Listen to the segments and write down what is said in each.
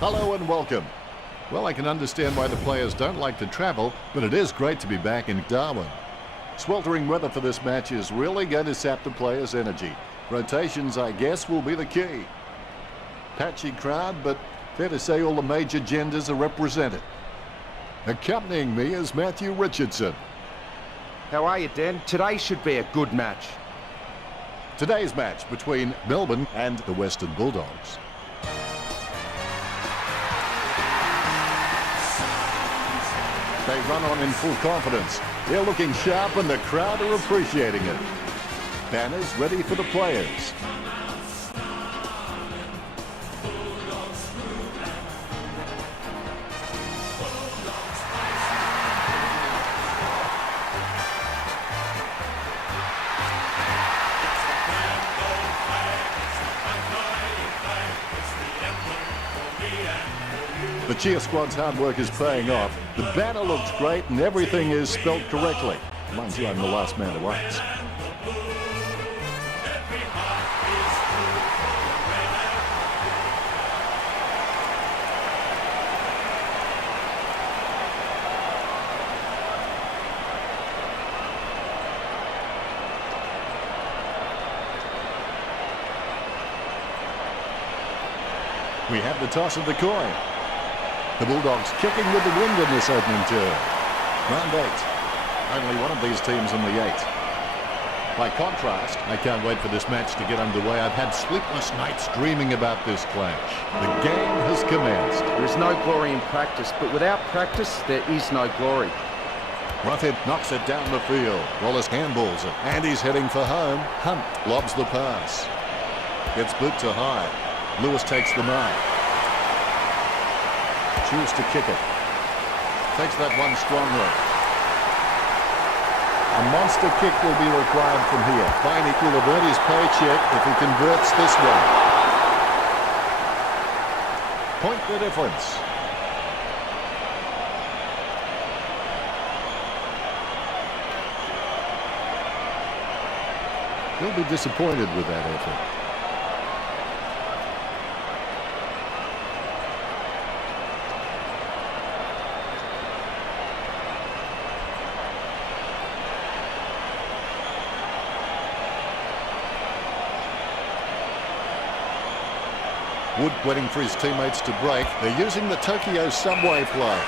Hello and welcome. Well, I can understand why the players don't like to travel, but it is great to be back in Darwin. Sweltering weather for this match is really going to sap the players' energy. Rotations, I guess, will be the key. Patchy crowd, but fair to say all the major genders are represented. Accompanying me is Matthew Richardson. How are you, Dan? Today should be a good match. Today's match between Melbourne and the Western Bulldogs. They run on in full confidence. They're looking sharp and the crowd are appreciating it. Banners ready for the players. The cheer squad's hard work is paying off. The banner looks great and everything is spelled correctly. Mind you, I'm the last man to ask. We have the toss of the coin. The Bulldogs kicking with the wind in this opening turn. Round 8. Only one of these teams in the 8. By contrast, I can't wait for this match to get underway. I've had sleepless nights dreaming about this clash. The game has commenced. There is no glory in practice, but without practice, there is no glory. Roughhead knocks it down the field. Wallace handballs it. And he's heading for home. Hunt lobs the pass. Gets boot to high. Lewis takes the mark. Choose to kick it. Takes that one strongly. A monster kick will be required from here. Viney will have earned his paycheck if he converts this one. Point the difference. He'll be disappointed with that effort. Wood waiting for his teammates to break. They're using the Tokyo subway play.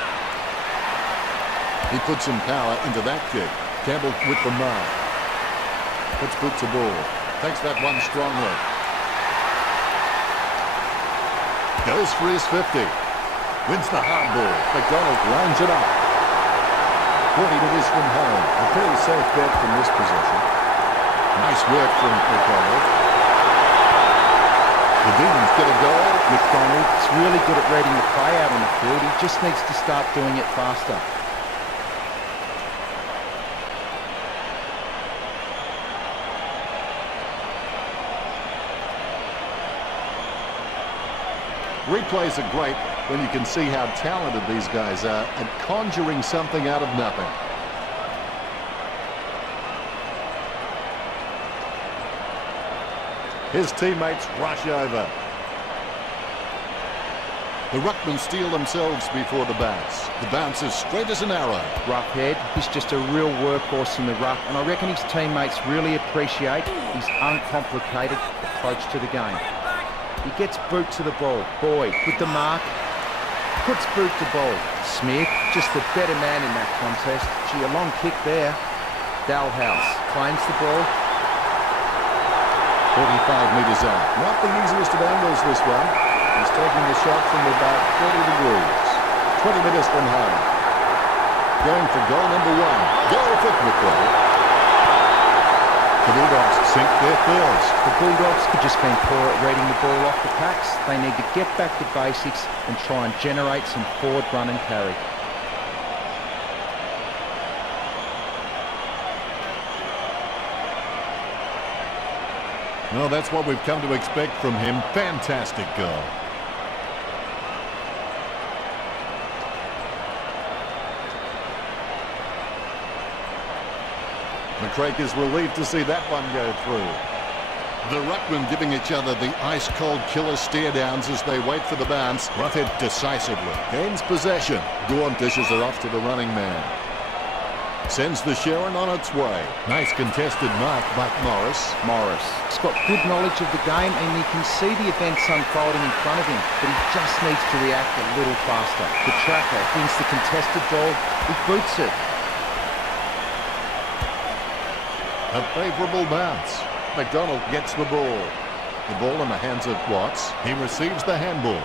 He puts some power into that kick. Campbell with the mark. Puts boot to ball. Takes that one strongly. Goes for his 50. Wins the hard ball. McDonald lines it up. 40 metres from home. A pretty safe bet from this position. Nice work from McDonald. The Demons get a goal. McDonald's really good at reading the play out on the field. He just needs to start doing it faster. Replays are great when you can see how talented these guys are at conjuring something out of nothing. His teammates rush over. The ruckmen steal themselves before the bounce. The bounce is straight as an arrow. Roughhead, he's just a real workhorse in the ruck, and I reckon his teammates really appreciate his uncomplicated approach to the game. He gets boot to the ball. Boyd with the mark, puts boot to ball. Smith, just the better man in that contest. Gee, a long kick there. Dalhouse claims the ball. 45 metres out. Not the easiest of angles, this one. He's taking the shot from about 30 degrees. 20 metres from home. Going for goal number 1. Goal for Quickly. The Bulldogs sink their first. The Bulldogs have just been poor at reading the ball off the packs. They need to get back to basics and try and generate some forward run and carry. No, that's what we've come to expect from him. Fantastic goal. McCrae is relieved to see that one go through. The ruckmen giving each other the ice-cold killer stare-downs as they wait for the bounce. Roughhead decisively gains possession. Gorn dishes it off to the running man. Sends the Sharon on its way. Nice contested mark by Morris. He's got good knowledge of the game and he can see the events unfolding in front of him, but he just needs to react a little faster. The tracker wins the contested ball. He boots it. A favourable bounce. McDonald gets the ball. The ball in the hands of Watts. He receives the handball.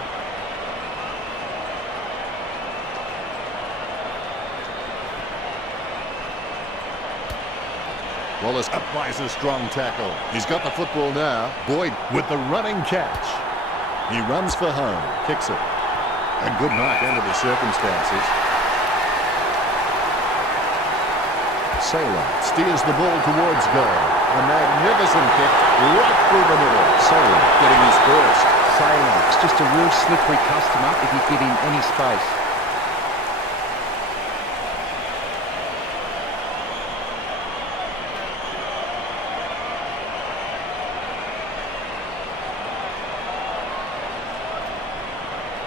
Wallace applies a strong tackle. He's got the football now. Boyd with the running catch. He runs for home. Kicks it. A good mark under the circumstances. Saylor steers the ball towards goal. A magnificent kick right through the middle. Saylor getting his first. Saylor is just a real slippery customer if you give him any space.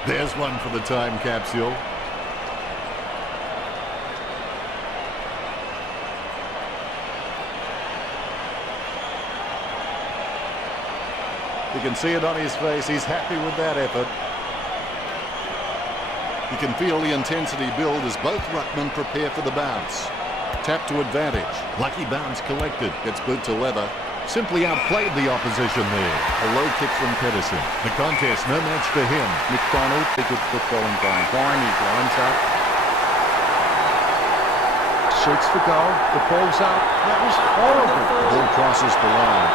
There's one for the time capsule. You can see it on his face. He's happy with that effort. You can feel the intensity build as both ruckmen prepare for the bounce. Tap to advantage. Lucky bounce collected. Gets boot to leather. Simply outplayed the opposition there. A low kick from Pedersen. The contest, no match for him. McDonald, a good footballing game. Viney lines up. Shoots for goal. The ball's up. That was horrible. The ball crosses the line.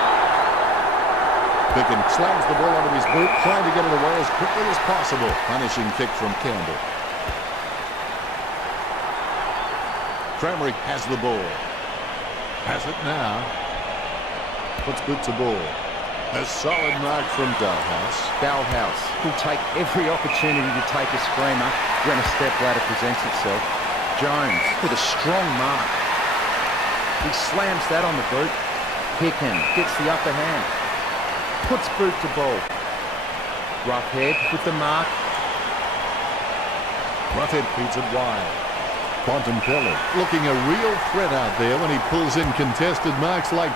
Bicken slams the ball onto his boot, trying to get it away as quickly as possible. Punishing kick from Campbell. Cramerick has the ball. Has it now. Puts boot to ball. A solid mark from Dalhouse. Dalhouse will take every opportunity to take a screamer when a step ladder presents itself. Jones with a strong mark. He slams that on the boot. Picken gets the upper hand. Puts boot to ball. Roughhead with the mark. Roughhead feeds it wide. Bontempelli looking a real threat out there when he pulls in contested marks like...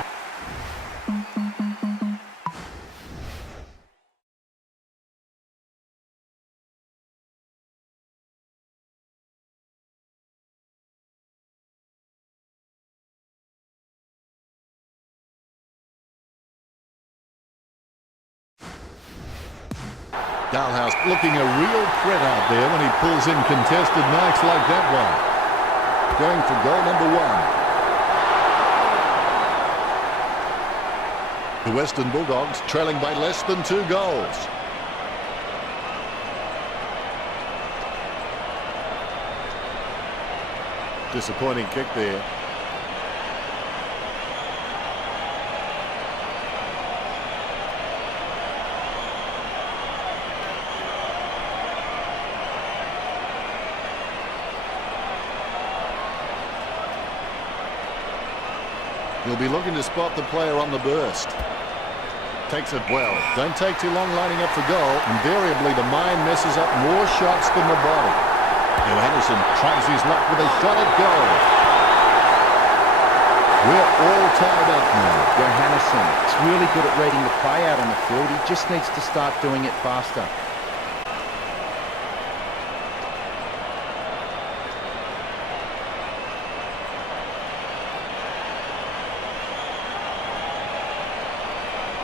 Dalhouse looking a real threat out there when he pulls in contested marks like that one. Going for goal number 1. The Western Bulldogs trailing by less than 2 goals. Disappointing kick there. He'll be looking to spot the player on the burst. Takes it well. Don't take too long lining up for goal. Invariably, the mind messes up more shots than the body. Johannesson tries his luck with a shot at goal. We're all tied up now. Johannesson is really good at reading the play out on the field. He just needs to start doing it faster.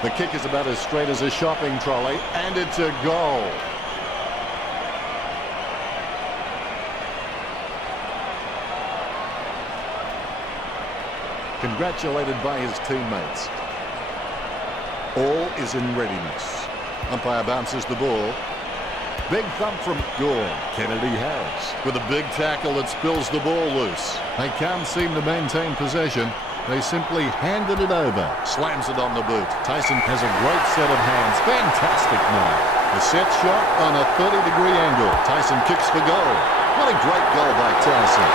The kick is about as straight as a shopping trolley, and it's a goal. Congratulated by his teammates. All is in readiness. Umpire bounces the ball. Big thump from Gorn. Kennedy Harris with a big tackle that spills the ball loose. They can't seem to maintain possession. They simply handed it over. Slams it on the boot. Tyson has a great set of hands. Fantastic mark. A set shot on a 30-degree angle. Tyson kicks for goal. What a great goal by Tyson.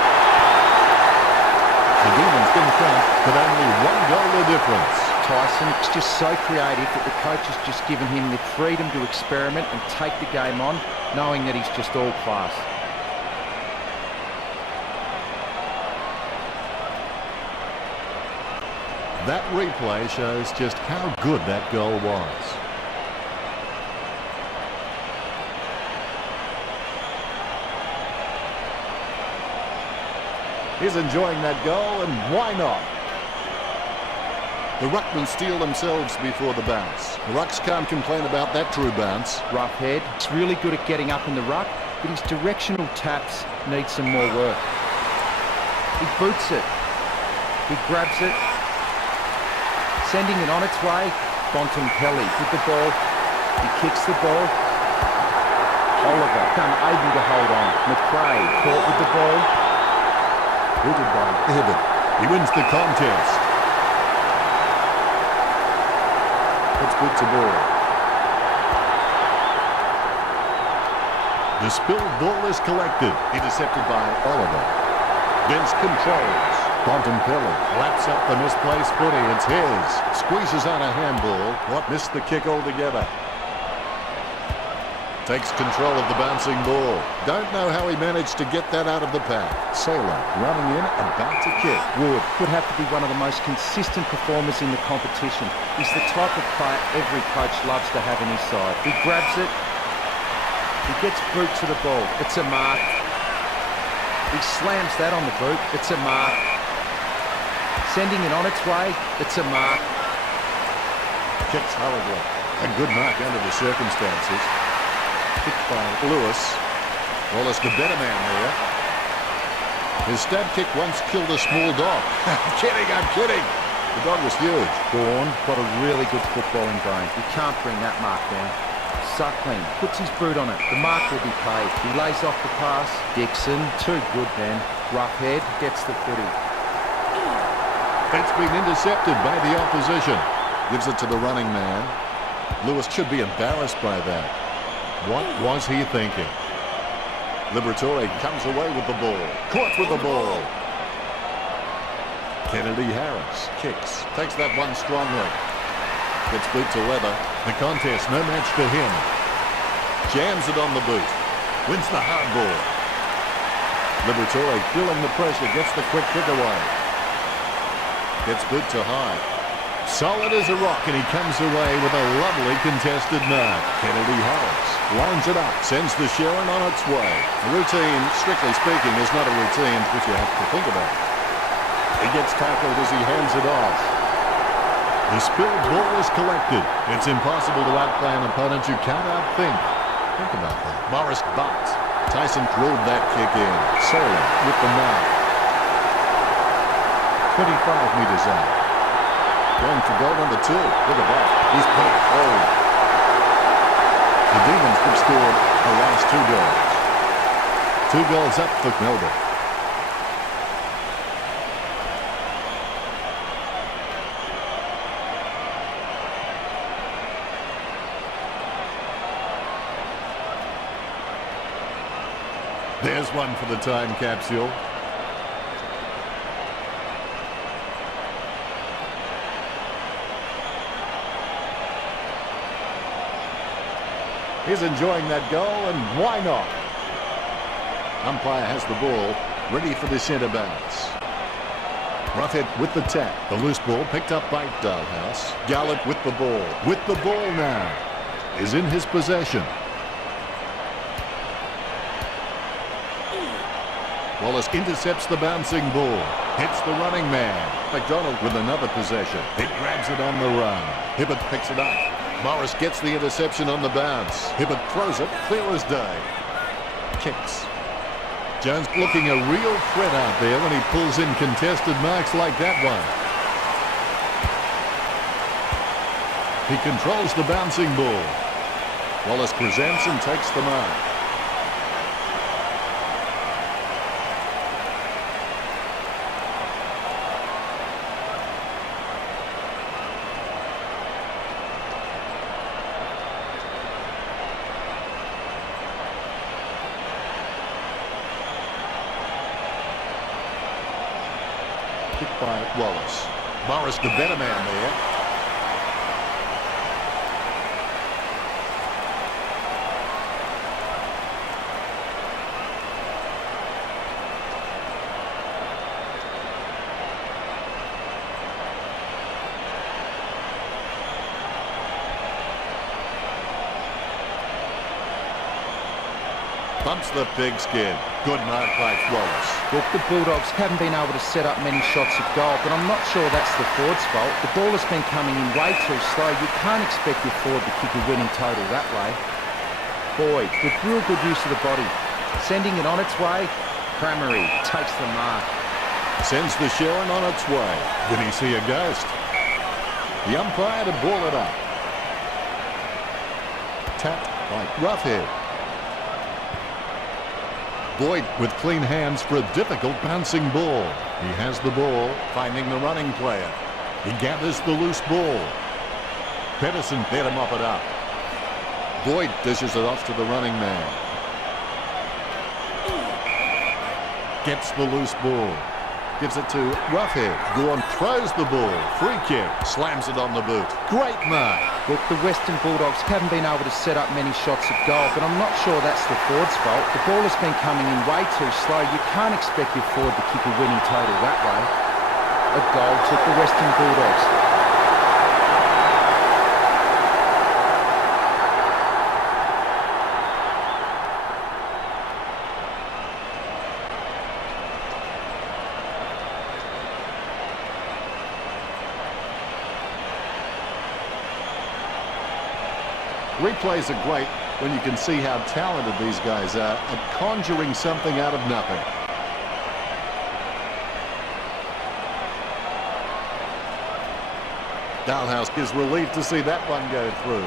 The Demons in front, but only 1 goal the difference. Tyson. It's just so creative that the coach has just given him the freedom to experiment and take the game on, knowing that he's just all class. That replay shows just how good that goal was. He's enjoying that goal, and why not? The Ruckmen steal themselves before the bounce. The Rucks can't complain about that true bounce. Rough head. He's really good at getting up in the ruck, but his directional taps need some more work. He boots it. He grabs it. Sending it on its way. Bontempelli with the ball. He kicks the ball. Oliver unable to hold on. McRae caught with the ball. Hooted by Hibbert. He wins the contest. Puts boot to ball. The spilled ball is collected. Intercepted by Oliver. Vince controls. Bontempelli laps up the misplaced footy. It's his. Squeezes on a handball. What missed the kick altogether. Takes control of the bouncing ball. Don't know how he managed to get that out of the pack. Sailor running in, about to kick. Wood could have to be one of the most consistent performers in the competition. He's the type of player every coach loves to have in his side. He grabs it. He gets boot to the ball. It's a mark. He slams that on the boot. It's a mark. Sending it on its way. It's a mark. Kicks hurriedly. A good mark under the circumstances. Kicked by Lewis. Wallace, the better man there. His stab kick once killed a small dog. I'm kidding. The dog was huge. Bourne got a really good footballing brain. You can't bring that mark down. Suckling puts his boot on it. The mark will be paid. He lays off the pass. Dixon, too good then. Roughhead gets the footy. It's been intercepted by the opposition. Gives it to the running man. Lewis should be embarrassed by that. What was he thinking? Liberatore comes away with the ball. Caught with the ball. Kennedy Harris kicks. Takes that one strongly. Gets boot to Weber. The contest, no match for him. Jams it on the boot. Wins the hard ball. Liberatore feeling the pressure. Gets the quick kick away. Gets boot to High. Solid as a rock, and he comes away with a lovely contested mark. Kennedy Harris lines it up, sends the Sharon on its way. A routine, strictly speaking, is not a routine which you have to think about. He gets tackled as he hands it off. The spilled ball is collected. It's impossible to outplay an opponent you can't outthink. Think about that. Morris bucked. Tyson drilled that kick in. Sailor with the mark. 25 metres out. Going for goal number 2. Look at that. He's put it forward. The Demons have scored the last 2 goals. 2 goals up for Melbourne. There's one for the time capsule. He's enjoying that goal, and why not? Umpire has the ball, ready for the centre bounce. Roughhead with the tap. The loose ball picked up by Dalhouse. Gallant with the ball. With the ball now. Is in his possession. Wallace intercepts the bouncing ball. Hits the running man. McDonald with another possession. He grabs it on the run. Hibbert picks it up. Morris gets the interception on the bounce. Hibbert throws it, clear as day. Kicks. Jones looking a real threat out there when he pulls in contested marks like that one. He controls the bouncing ball. Wallace presents and takes the mark. Kick by Wallace. Morris, the better man there. Bumps the pigskin. Good mark by Wallace. Look, the Bulldogs haven't been able to set up many shots at goal, but I'm not sure that's the forward's fault. The ball has been coming in way too slow. You can't expect your forward to kick a winning total that way. Boyd, with real good use of the body. Sending it on its way. Cramery takes the mark. Sends the Sharon on its way. Did he see a ghost? The umpire to ball it up. Tapped by Roughhead. Boyd with clean hands for a difficult bouncing ball. He has the ball, finding the running player. He gathers the loose ball. Pedersen there to mop it up. Boyd dishes it off to the running man. Gets the loose ball. Gives it to Roughhead. Gorn throws the ball. Free kick. Slams it on the boot. Great mark. Look, the Western Bulldogs haven't been able to set up many shots at goal, but I'm not sure that's the forward's fault. The ball has been coming in way too slow. You can't expect your forward to kick a winning total that way. A goal took the Western Bulldogs. Replays are great when you can see how talented these guys are at conjuring something out of nothing. Dalhouse is relieved to see that one go through.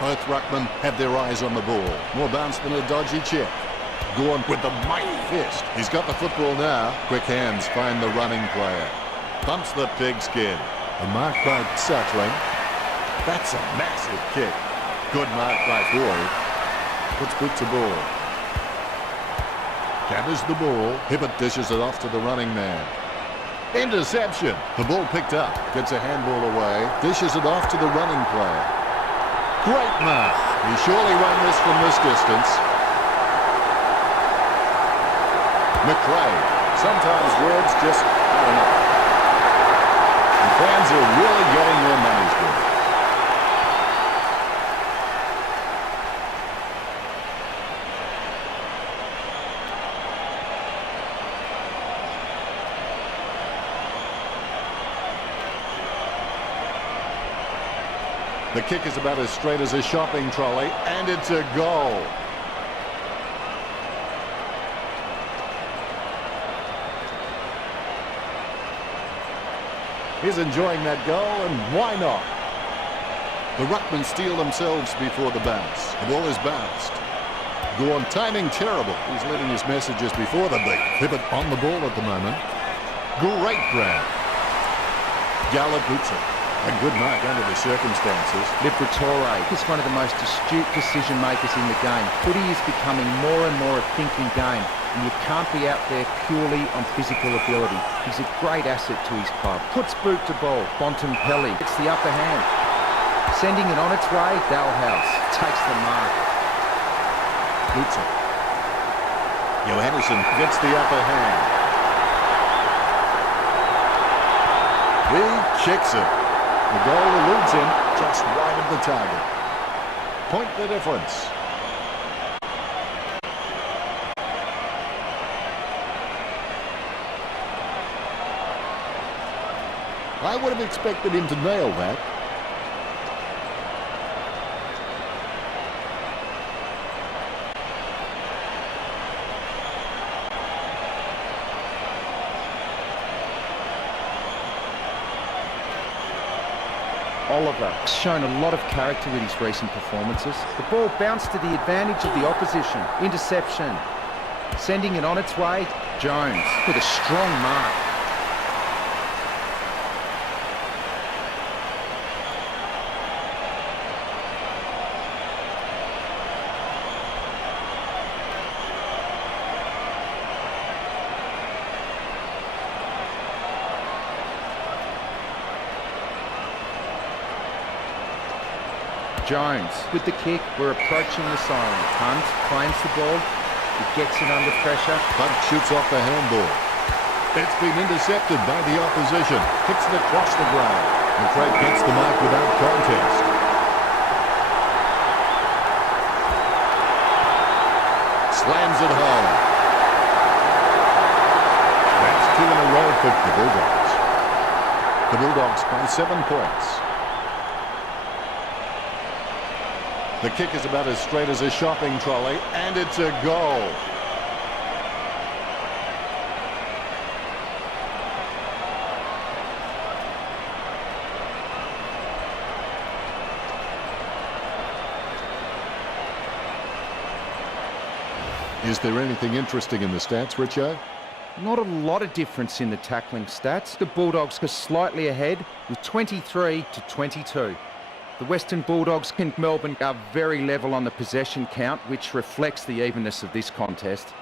Both ruckmen have their eyes on the ball. More bounce than a dodgy chip. Gorn with the mighty fist. He's got the football now. Quick hands find the running player. Bumps the pigskin. A mark by Suckling. That's a massive kick. Good mark by Boyd. Puts boot to ball. Gathers the ball. Hibbert dishes it off to the running man. Interception. The ball picked up. Gets a handball away. Dishes it off to the running player. Great mark. He surely won this from this distance. McRae. Sometimes words just aren't enough. The fans are really getting their money's worth. The kick is about as straight as a shopping trolley, and it's a goal. He's enjoying that goal, and why not? The ruckmen steel themselves before the bounce. The ball is bounced. Gorn timing terrible. He's letting his messages before the beat. Hibbert on the ball at the moment. Great grab. Gallop boots it. A good mark under the circumstances. Liberatore is one of the most astute decision makers in the game. Footy is becoming more and more a thinking game, and you can't be out there purely on physical ability. He's a great asset to his club. Puts boot to ball. Bontempelli gets the upper hand. Sending it on its way. Dalhouse takes the mark. Boots it. Johannesson gets the upper hand. He kicks it. The goal eludes him just wide of the target. Point the difference. I would have expected him to nail that. Oliver has shown a lot of character with his recent performances. The ball bounced to the advantage of the opposition. Interception. Sending it on its way. Jones with a strong mark. Jones with the kick. We're approaching the siren. Hunt claims the ball. He gets it under pressure. Hunt shoots off the handball. It's been intercepted by the opposition. Hits it across the ground. McRae gets the mark without contest. slams it home. That's 2 in a row for the Bulldogs. The Bulldogs by 7 points. The kick is about as straight as a shopping trolley, and it's a goal. Is there anything interesting in the stats, Richo? Not a lot of difference in the tackling stats. The Bulldogs are slightly ahead with 23 to 22. The Western Bulldogs and Melbourne are very level on the possession count, which reflects the evenness of this contest.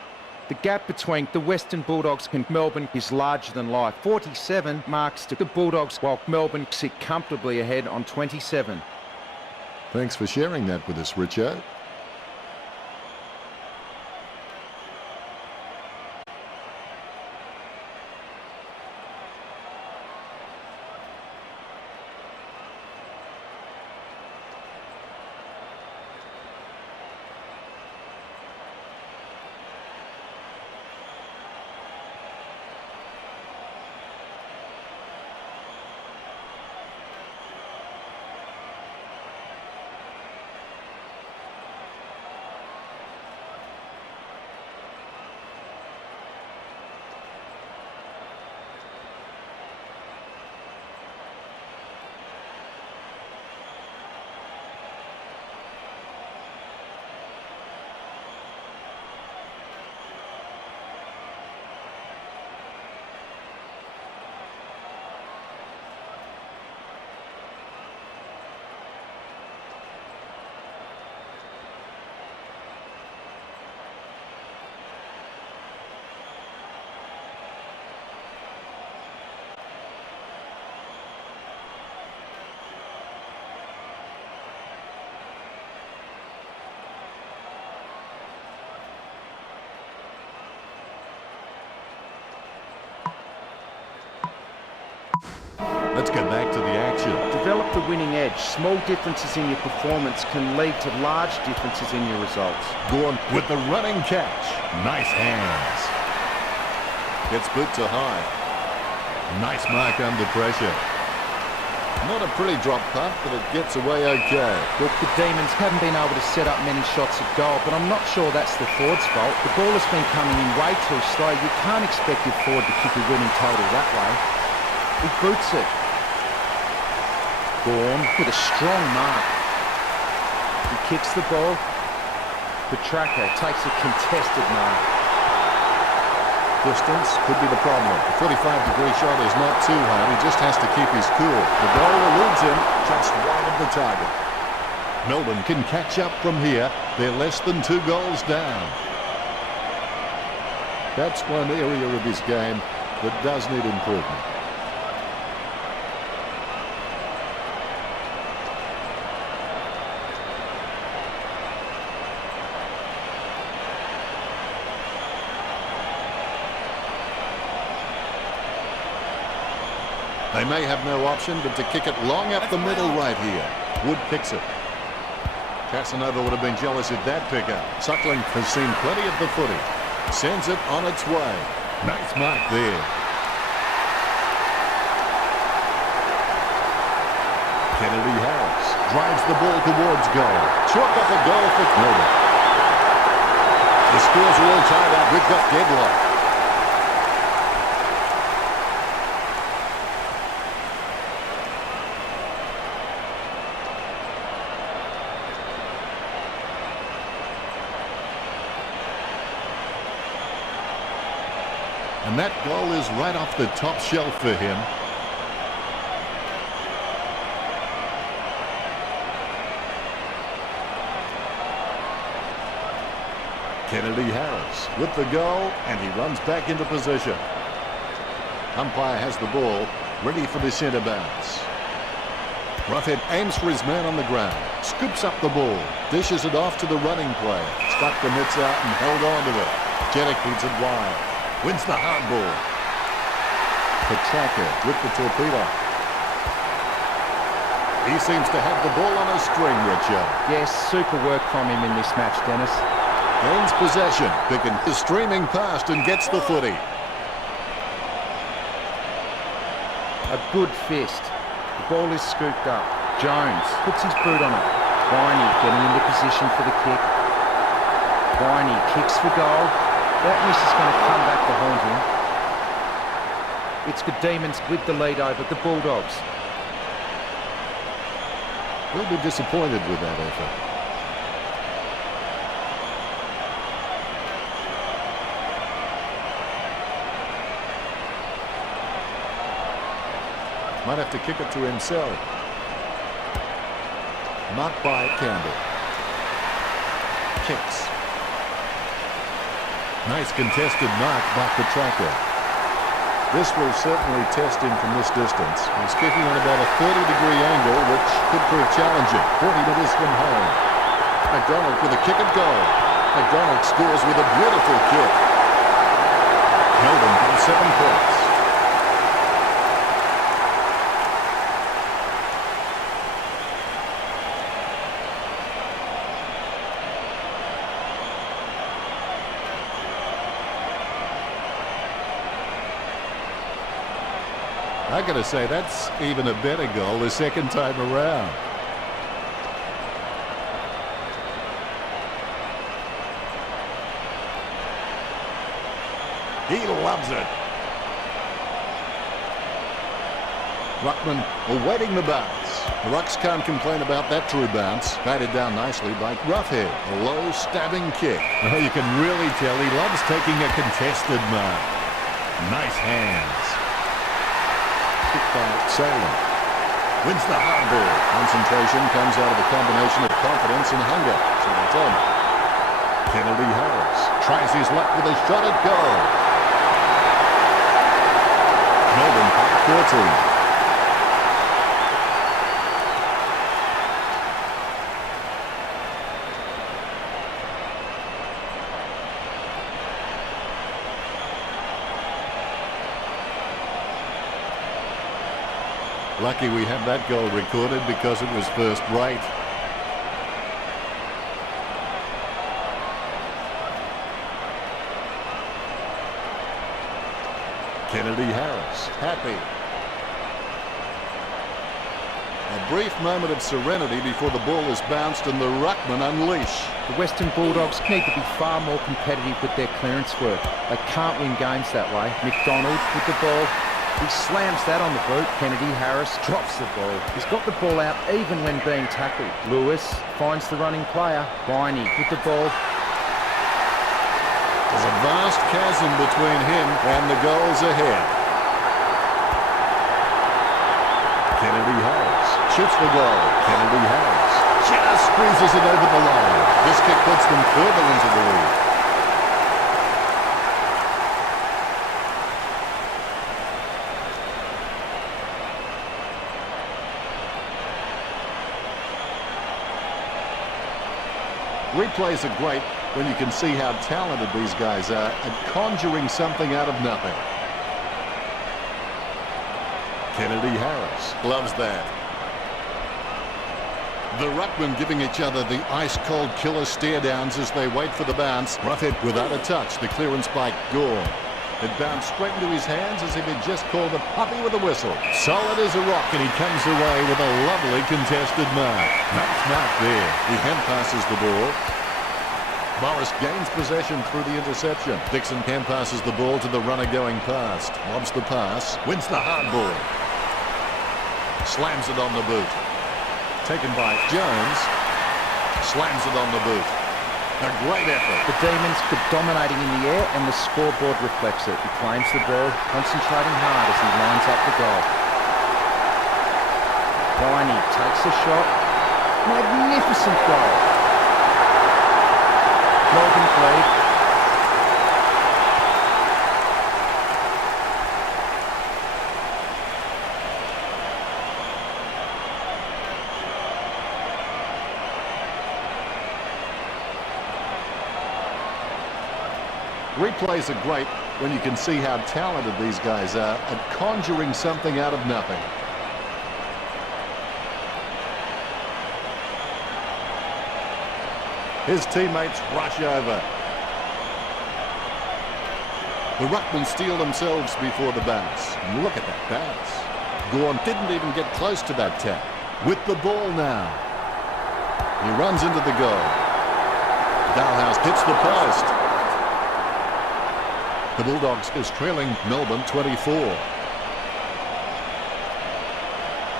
The gap between the Western Bulldogs and Melbourne is larger than life. 47 marks to the Bulldogs, while Melbourne sit comfortably ahead on 27. Thanks for sharing that with us, Richo. Let's get back to the action. Develop the winning edge. Small differences in your performance can lead to large differences in your results. Gorn with the running catch. Nice hands. Gets boot to high. Nice mark under pressure. Not a pretty drop punt, but it gets away okay. Look, the Demons haven't been able to set up many shots at goal, but I'm not sure that's the forward's fault. The ball has been coming in way too slow. You can't expect your forward to kick a winning total that way. He boots it. Gorn with a strong mark. He kicks the ball. Petraka takes a contested mark. Distance could be the problem. The 45-degree shot is not too hard. He just has to keep his cool. The ball eludes him just wide of the target. Melbourne can catch up from here. They're less than 2 goals down. That's one area of his game that does need improvement. They may have no option but to kick it long up the middle right here. Wood picks it. Casanova would have been jealous at that pickup. Suckling has seen plenty of the footy. Sends it on its way. Nice mark there. Kennedy Harris drives the ball towards goal. Chalk up a goal for Melbourne. The scores are all tied up. We've got deadlock. And that goal is right off the top shelf for him. Kennedy Harris with the goal, and he runs back into position. Umpire has the ball, ready for the centre bounce. Roughhead aims for his man on the ground, scoops up the ball, dishes it off to the running player. Stuck the mitts out and held on to it. Jedick beats it wide. Wins the hard ball. Petraka with the torpedo. He seems to have the ball on a string, Richard. Yes, super work from him in this match, Dennis. Gains possession. Picking is streaming past and gets the footy. A good fist. The ball is scooped up. Jones puts his boot on it. Viney getting into position for the kick. Viney kicks for goal. That miss is going to come back to haunt him. It's the Demons with the lead over the Bulldogs. We'll be disappointed with that effort. Might have to kick it to himself. Marked by Campbell. Kicks. Nice contested mark by the tracker. This will certainly test him from this distance. He's kicking on about a 30-degree angle, which could prove challenging. 40 metres from home. McDonald with a kick and goal. McDonald scores with a beautiful kick. Melbourne by 7 points. I gotta say, that's even a better goal the second time around. He loves it. Ruckman awaiting the bounce. The Rucks can't complain about that true bounce. Batted down nicely by Roughhead. A low stabbing kick. Oh, you can really tell he loves taking a contested mark. Nice hands. By Salem. Wins the hard ball. Concentration comes out of a combination of confidence and hunger. So that's on. Kennedy Harris tries his luck with a shot at goal. Melbourne by 14. Lucky we have that goal recorded because it was first rate. Kennedy Harris, happy. A brief moment of serenity before the ball is bounced and the Ruckman unleash. The Western Bulldogs need to be far more competitive with their clearance work. They can't win games that way. McDonald with the ball. He slams that on the boot. Kennedy Harris drops the ball. He's got the ball out even when being tackled. Lewis finds the running player. Viney with the ball. There's a vast chasm between him and the goals ahead. Kennedy Harris shoots the goal. Kennedy Harris just squeezes it over the line. This kick puts them further into the lead. Replays are great when you can see how talented these guys are at conjuring something out of nothing. Kennedy Harris loves that. The Ruckman giving each other the ice-cold killer stare-downs as they wait for the bounce. Roughhead without a touch. The clearance by Gore. It bounced straight into his hands as if he'd just called a puppy with a whistle. Solid as a rock, and he comes away with a lovely contested mark. Nice mark there. He hand passes the ball. Morris gains possession through the interception. Dixon hand passes the ball to the runner going past. Lobs the pass. Wins the hard ball. Slams it on the boot. Taken by Jones. Slams it on the boot. A great effort. The Demons keep dominating in the air and the scoreboard reflects it. He claims the ball, concentrating hard as he lines up the goal. Viney takes a shot. Magnificent goal. Melbourne lead. Replays are great when you can see how talented these guys are at conjuring something out of nothing. His teammates rush over. The ruckmen steel themselves before the bounce. Look at that bounce. Gorn didn't even get close to that tap. With the ball now. He runs into the goal. Dalhouse hits the post. The Bulldogs is trailing Melbourne 24.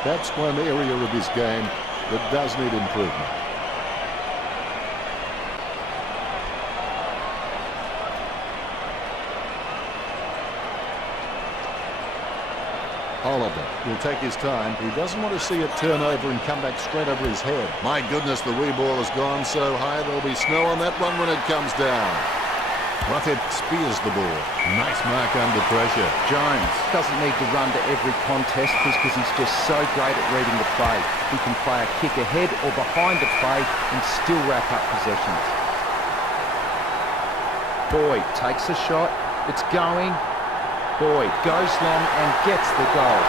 That's one area of his game that does need improvement. Oliver will take his time. He doesn't want to see it turn over and come back straight over his head. My goodness, the wee ball has gone so high there'll be snow on that one when it comes down. Roughhead spears the ball. Nice mark under pressure. Jones doesn't need to run to every contest because he's just so great at reading the play. He can play a kick ahead or behind the play and still wrap up possessions. Boyd takes a shot. It's going. Boyd goes long and gets the goal.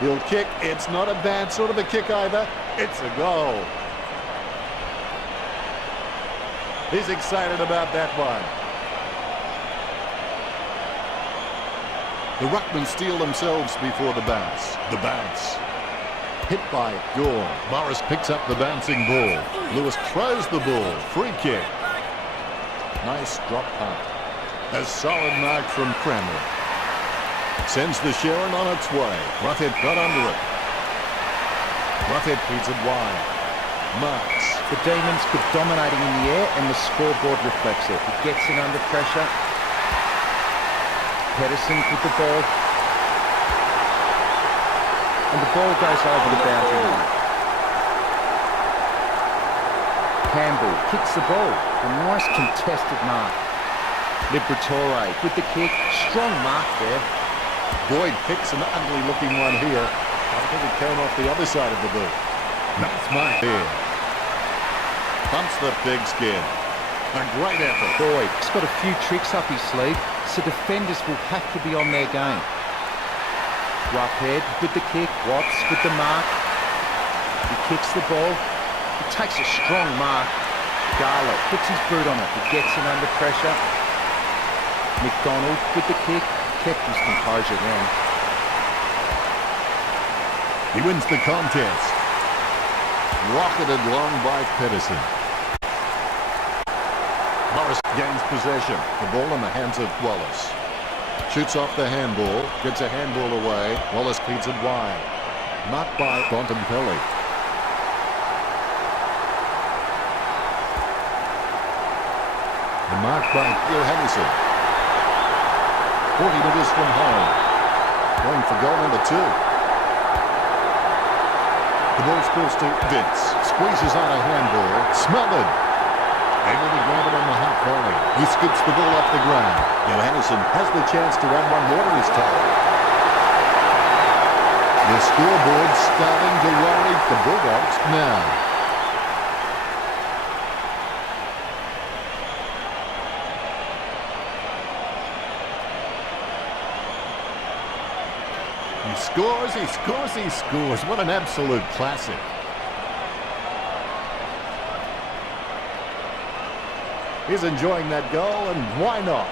He'll kick. It's not a bad sort of a kick either. It's a goal. He's excited about that one. The ruckmen steel themselves before the bounce. The bounce. Hit by Gorn. Morris picks up the bouncing ball. Lewis throws the ball. Free kick. Nice drop punt. A solid mark from Cranley. Sends the Sharon on its way. Roughhead got under it. Roughhead feeds it wide. Marks. The Demons keep dominating in the air and the scoreboard reflects it. He gets in under pressure. Pedersen with the ball. And the ball goes over the boundary line. Campbell kicks the ball. A nice contested mark. Liberatore with the kick. Strong mark there. Boyd kicks an ugly looking one here. I think it came off the other side of the boot. Nice mark here. Bumps the pigskin. A great effort. Boyd has got a few tricks up his sleeve, so defenders will have to be on their game. Roughhead with the kick. Watts with the mark. He kicks the ball. He takes a strong mark. Garlett puts his boot on it. He gets in under pressure. McDonald with the kick. Kept his composure then. He wins the contest. Rocketed long by Pedersen. Morris gains possession. The ball in the hands of Wallace. Shoots off the handball. Gets a handball away. Wallace feeds it wide. Marked by Bontempelli. And marked by Johannesson. 40 metres from home. Going for goal number 2. The ball spills to Vince. Squeezes on a handball. Smothered. Able to grab it on the half volley. He scoops the ball off the ground. Johannesson has the chance to add one more to his total. The scoreboard starting to worry the Bulldogs now. He scores, he scores, he scores. What an absolute classic. He's enjoying that goal, and why not?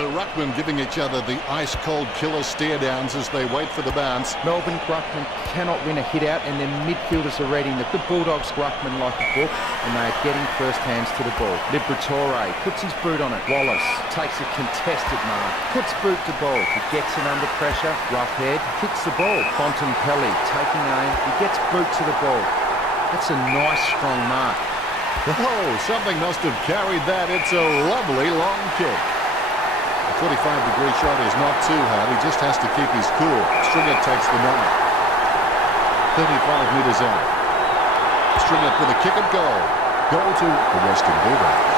The ruckmen giving each other the ice-cold killer stare-downs as they wait for the bounce. Melbourne ruckmen cannot win a hit-out, and their midfielders are reading the Bulldogs ruckmen like a book, and they are getting first hands to the ball. Liberatore puts his boot on it. Wallace takes a contested mark. Puts boot to ball. He gets in under pressure. Roughhead kicks the ball. Bontempelli taking aim. He gets boot to the ball. That's a nice, strong mark. Oh, something must have carried that. It's a lovely long kick. A 45-degree shot is not too hard. He just has to keep his cool. Stringer takes the mark. 35 metres out. Stringer with a kick and goal. Goal to the Western Bulldogs.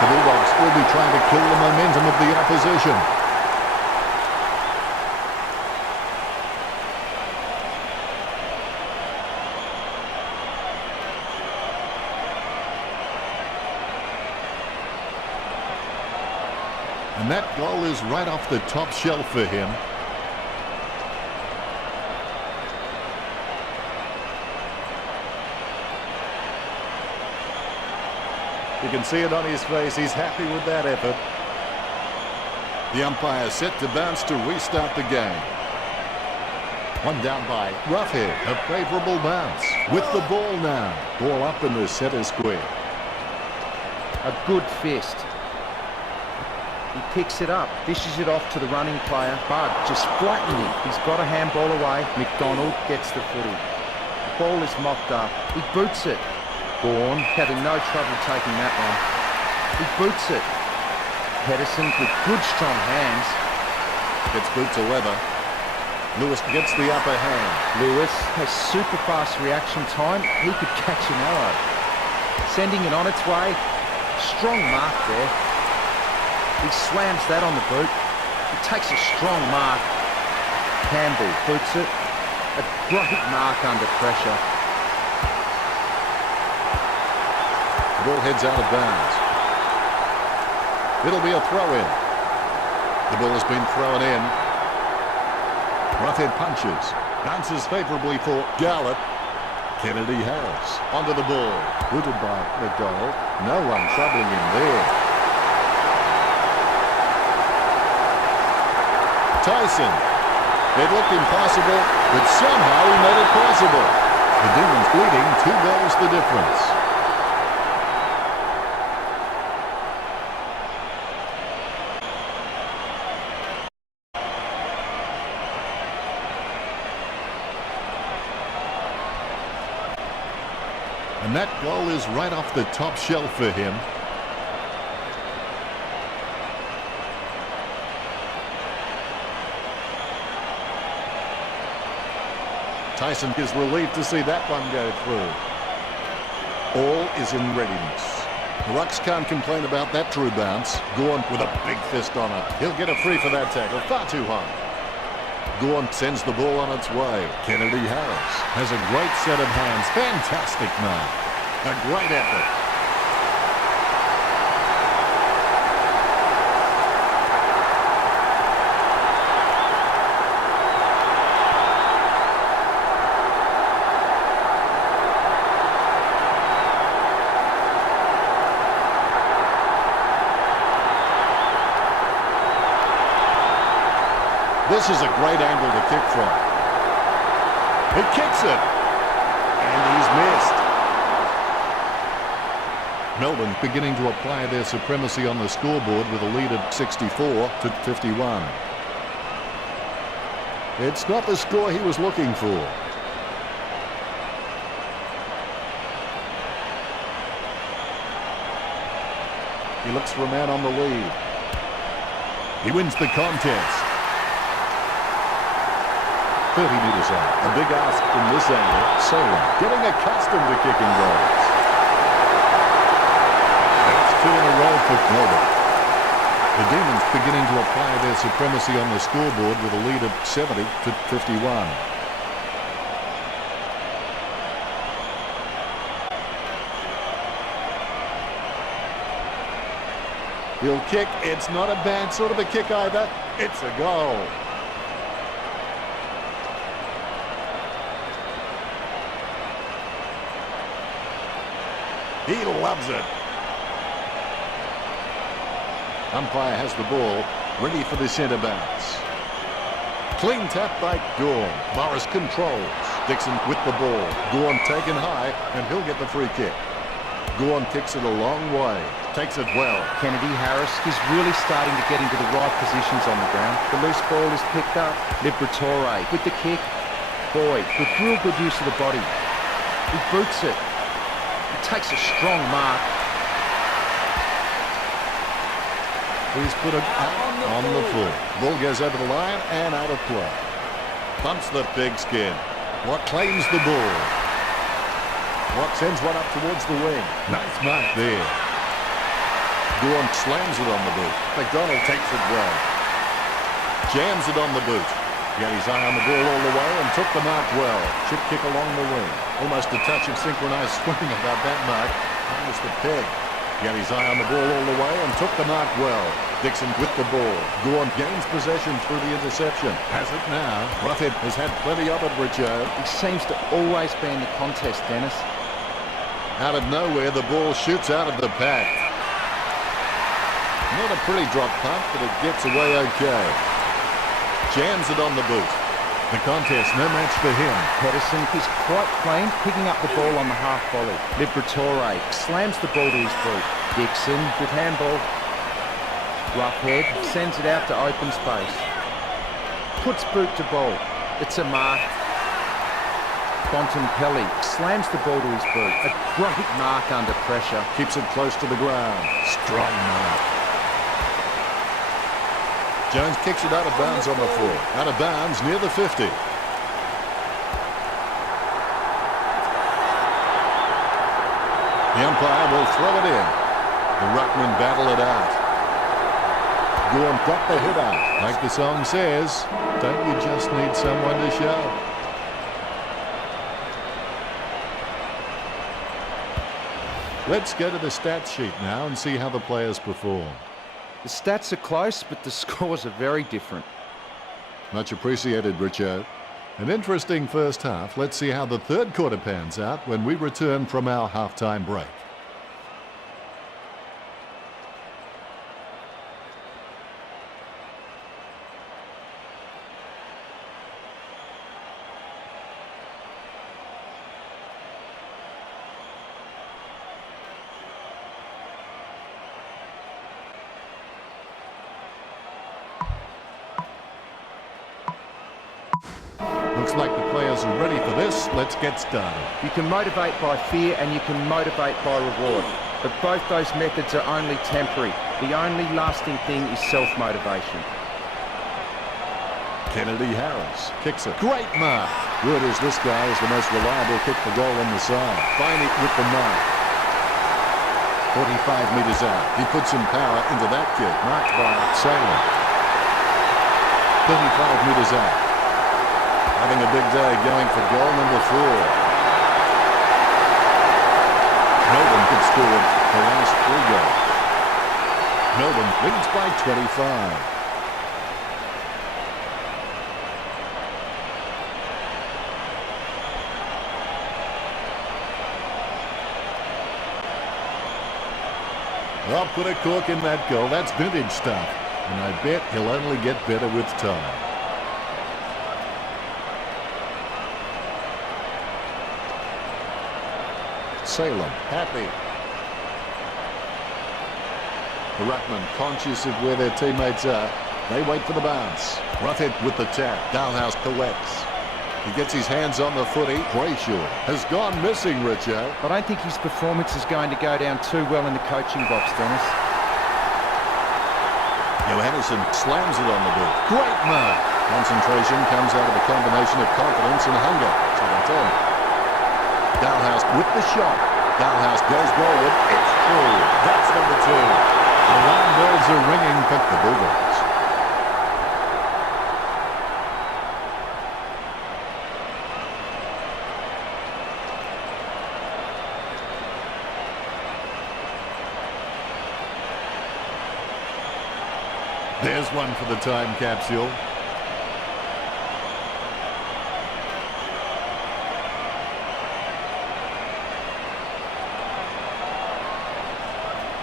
The Bulldogs will be trying to kill the momentum of the opposition. And that goal is right off the top shelf for him. You can see it on his face. He's happy with that effort. The umpire set to bounce to restart the game. One down by Roughhead. A favourable bounce. With the ball now. Ball up in the centre square. A good fist. He picks it up, dishes it off to the running player. Bud just flattened him. He's got a handball away. McDonald gets the footy. The ball is mopped up. He boots it. Gawn having no trouble taking that one. He boots it. Pedersen with good strong hands. Gets boot to Weather. Lewis gets the upper hand. Lewis has super fast reaction time. He could catch an arrow. Sending it on its way. Strong mark there. He slams that on the boot. He takes a strong mark. Campbell boots it. A great mark under pressure. The ball heads out of bounds. It'll be a throw-in. The ball has been thrown in. Roughhead punches. Bounces favourably for Garlett. Kennedy Harris onto the ball. Booted by McDonald. No one troubling him there. Tyson. It looked impossible, but somehow he made it possible. The Demons leading, 2 goals the difference. And that goal is right off the top shelf for him. Tyson is relieved to see that one go through. All is in readiness. The Rucks can't complain about that true bounce. Gawn with a big fist on it. He'll get a free for that tackle. Far too high. Gawn sends the ball on its way. Kennedy Harris has a great set of hands. Fantastic man. A great effort. This is a great angle to kick from. He kicks it. And he's missed. Melbourne beginning to apply their supremacy on the scoreboard with a lead of 64-51. It's not the score he was looking for. He looks for a man on the lead. He wins the contest. 30 metres out. A big ask from this angle. Solon getting accustomed to kicking goals. That's 2 in a row for Melbourne. The Demons beginning to apply their supremacy on the scoreboard with a lead of 70-51. He'll kick. It's not a bad sort of a kick either. It's a goal. He loves it. Umpire has the ball, ready for the centre bounce. Clean tap by Gawn. Morris controls. Dixon with the ball. Gawn taken high, and he'll get the free kick. Gawn kicks it a long way. Takes it well. Kennedy Harris is really starting to get into the right positions on the ground. The loose ball is picked up. Liberatore with the kick. Boyd with real good use of the body. He boots it. He takes a strong mark. He's put it out on the foot. Ball goes over the line and out of play. Bumps the pigskin. Watt claims the ball. Watt sends one up towards the wing. Nice mark there. Gawn slams it on the boot. McDonald takes it well. Jams it on the boot. He had his eye on the ball all the way and took the mark well. Chip kick along the wing. Almost a touch of synchronised swimming about that mark. Almost the peg. He had his eye on the ball all the way and took the mark well. Dixon with the ball. Gorn gains possession through the interception. Has it now. Roughead has had plenty of it, Richo. He seems to always be in the contest, Dennis. Out of nowhere, the ball shoots out of the pack. Not a pretty drop punt, but it gets away okay. Jams it on the boot. The contest, no match for him. Pedersen is quite clean, picking up the ball on the half volley. Liberatore slams the ball to his boot. Dixon with handball. Roughead sends it out to open space. Puts boot to ball. It's a mark. Bontempelli slams the ball to his boot. A great mark under pressure. Keeps it close to the ground. Strong mark. Jones kicks it out of bounds on the 4. Out of bounds near the 50. The umpire will throw it in. The ruckmen battle it out. Gorn got the hit out. Like the song says, don't you just need someone to show? Let's go to the stats sheet now and see how the players perform. The stats are close, but the scores are very different. Much appreciated, Richo. An interesting first half. Let's see how the third quarter pans out when we return from our halftime break. Looks like the players are ready for this. Let's get started. You can motivate by fear and you can motivate by reward. But both those methods are only temporary. The only lasting thing is self-motivation. Kennedy Harris kicks it. Great mark. Word is this guy is the most reliable kick for goal on the side. Finey with the mark. 45 metres out. He puts some power into that kick. Marked by Saylor. 35 metres out. Having a big day going for goal number 4. Melbourne could score the last 3 goals. Melbourne leads by 25. I'll put a cork in that goal. That's vintage stuff. And I bet he'll only get better with time. Salem, happy. The ruckman conscious of where their teammates are. They wait for the bounce. Roughead with the tap. Dalhouse collects. He gets his hands on the footy. Brayshaw has gone missing, Richo. I don't think his performance is going to go down too well in the coaching box, Dennis. Johannesson slams it on the boot. Great mark. Concentration comes out of a combination of confidence and hunger. 7-10. Dalhouse with the shot. Dalhouse goes forward. It's through. That's number 2. Alarm bells are ringing for the Bulldogs. There's one for the time capsule.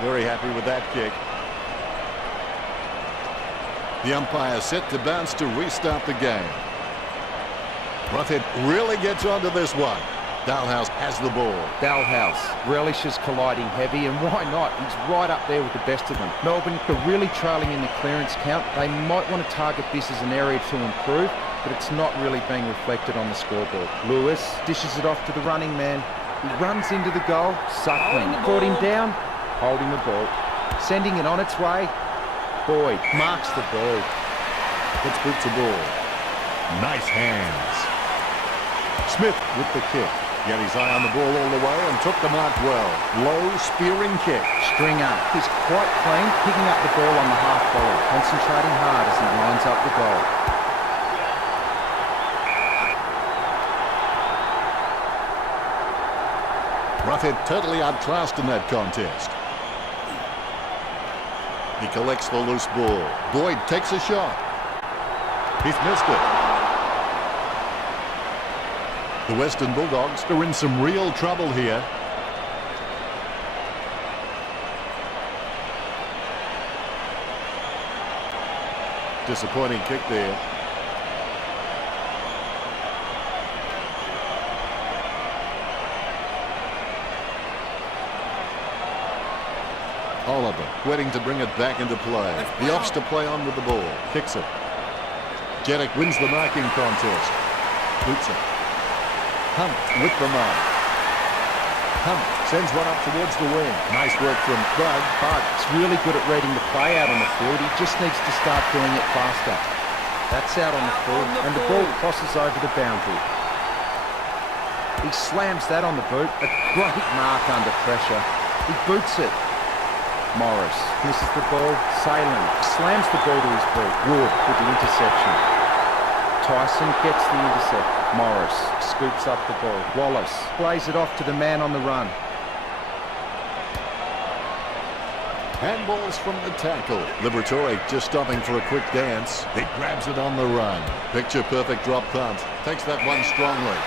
Very happy with that kick. The umpire set to bounce to restart the game. Roughead really gets onto this one. Dalhouse has the ball. Dalhouse relishes colliding heavy, and why not? He's right up there with the best of them. Melbourne are really trailing in the clearance count. They might want to target this as an area to improve, but it's not really being reflected on the scoreboard. Lewis dishes it off to the running man. He runs into the goal. Suckling caught him down. Holding the ball, sending it on its way. Boyd marks the ball. Puts boot to ball. Nice hands. Smith with the kick. He had his eye on the ball all the way and took the mark well. Low spearing kick. Stringer is quite clean, picking up the ball on the half volley, concentrating hard as he lines up the goal. Roughead totally outclassed in that contest. He collects the loose ball. Boyd takes a shot. He's missed it. The Western Bulldogs are in some real trouble here. Disappointing kick there. Oliver waiting to bring it back into play. He opts to play on with the ball. Kicks it. Jeddick wins the marking contest. Boots it. Hunt with the mark. Hunt sends one up towards the wing. Nice work from Bud. Bud's really good at reading the play out on the field. He just needs to start doing it faster. That's out on the field, and the ball crosses over the boundary. He slams that on the boot. A great mark under pressure. He boots it. Morris misses the ball. Salem slams the ball to his boot. Wood with the interception. Tyson gets the intercept. Morris scoops up the ball. Wallace plays it off to the man on the run. Handballs from the tackle. Liberatore just stopping for a quick dance. He grabs it on the run. Picture perfect drop punt. Takes that one strongly.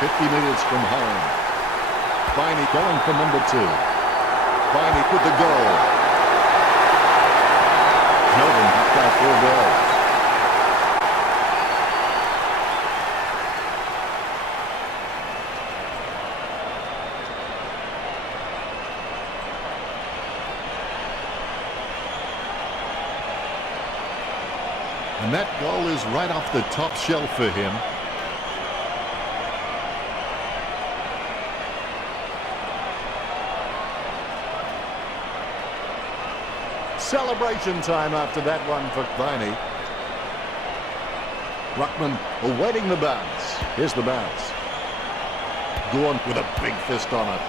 50 metres from home. Viney going for number 2. Viney with the goal. Melbourne up by 4 goals. And that goal is right off the top shelf for him. Celebration time after that one for Viney. Ruckman awaiting the bounce. Here's the bounce. Gorn with a big fist on it.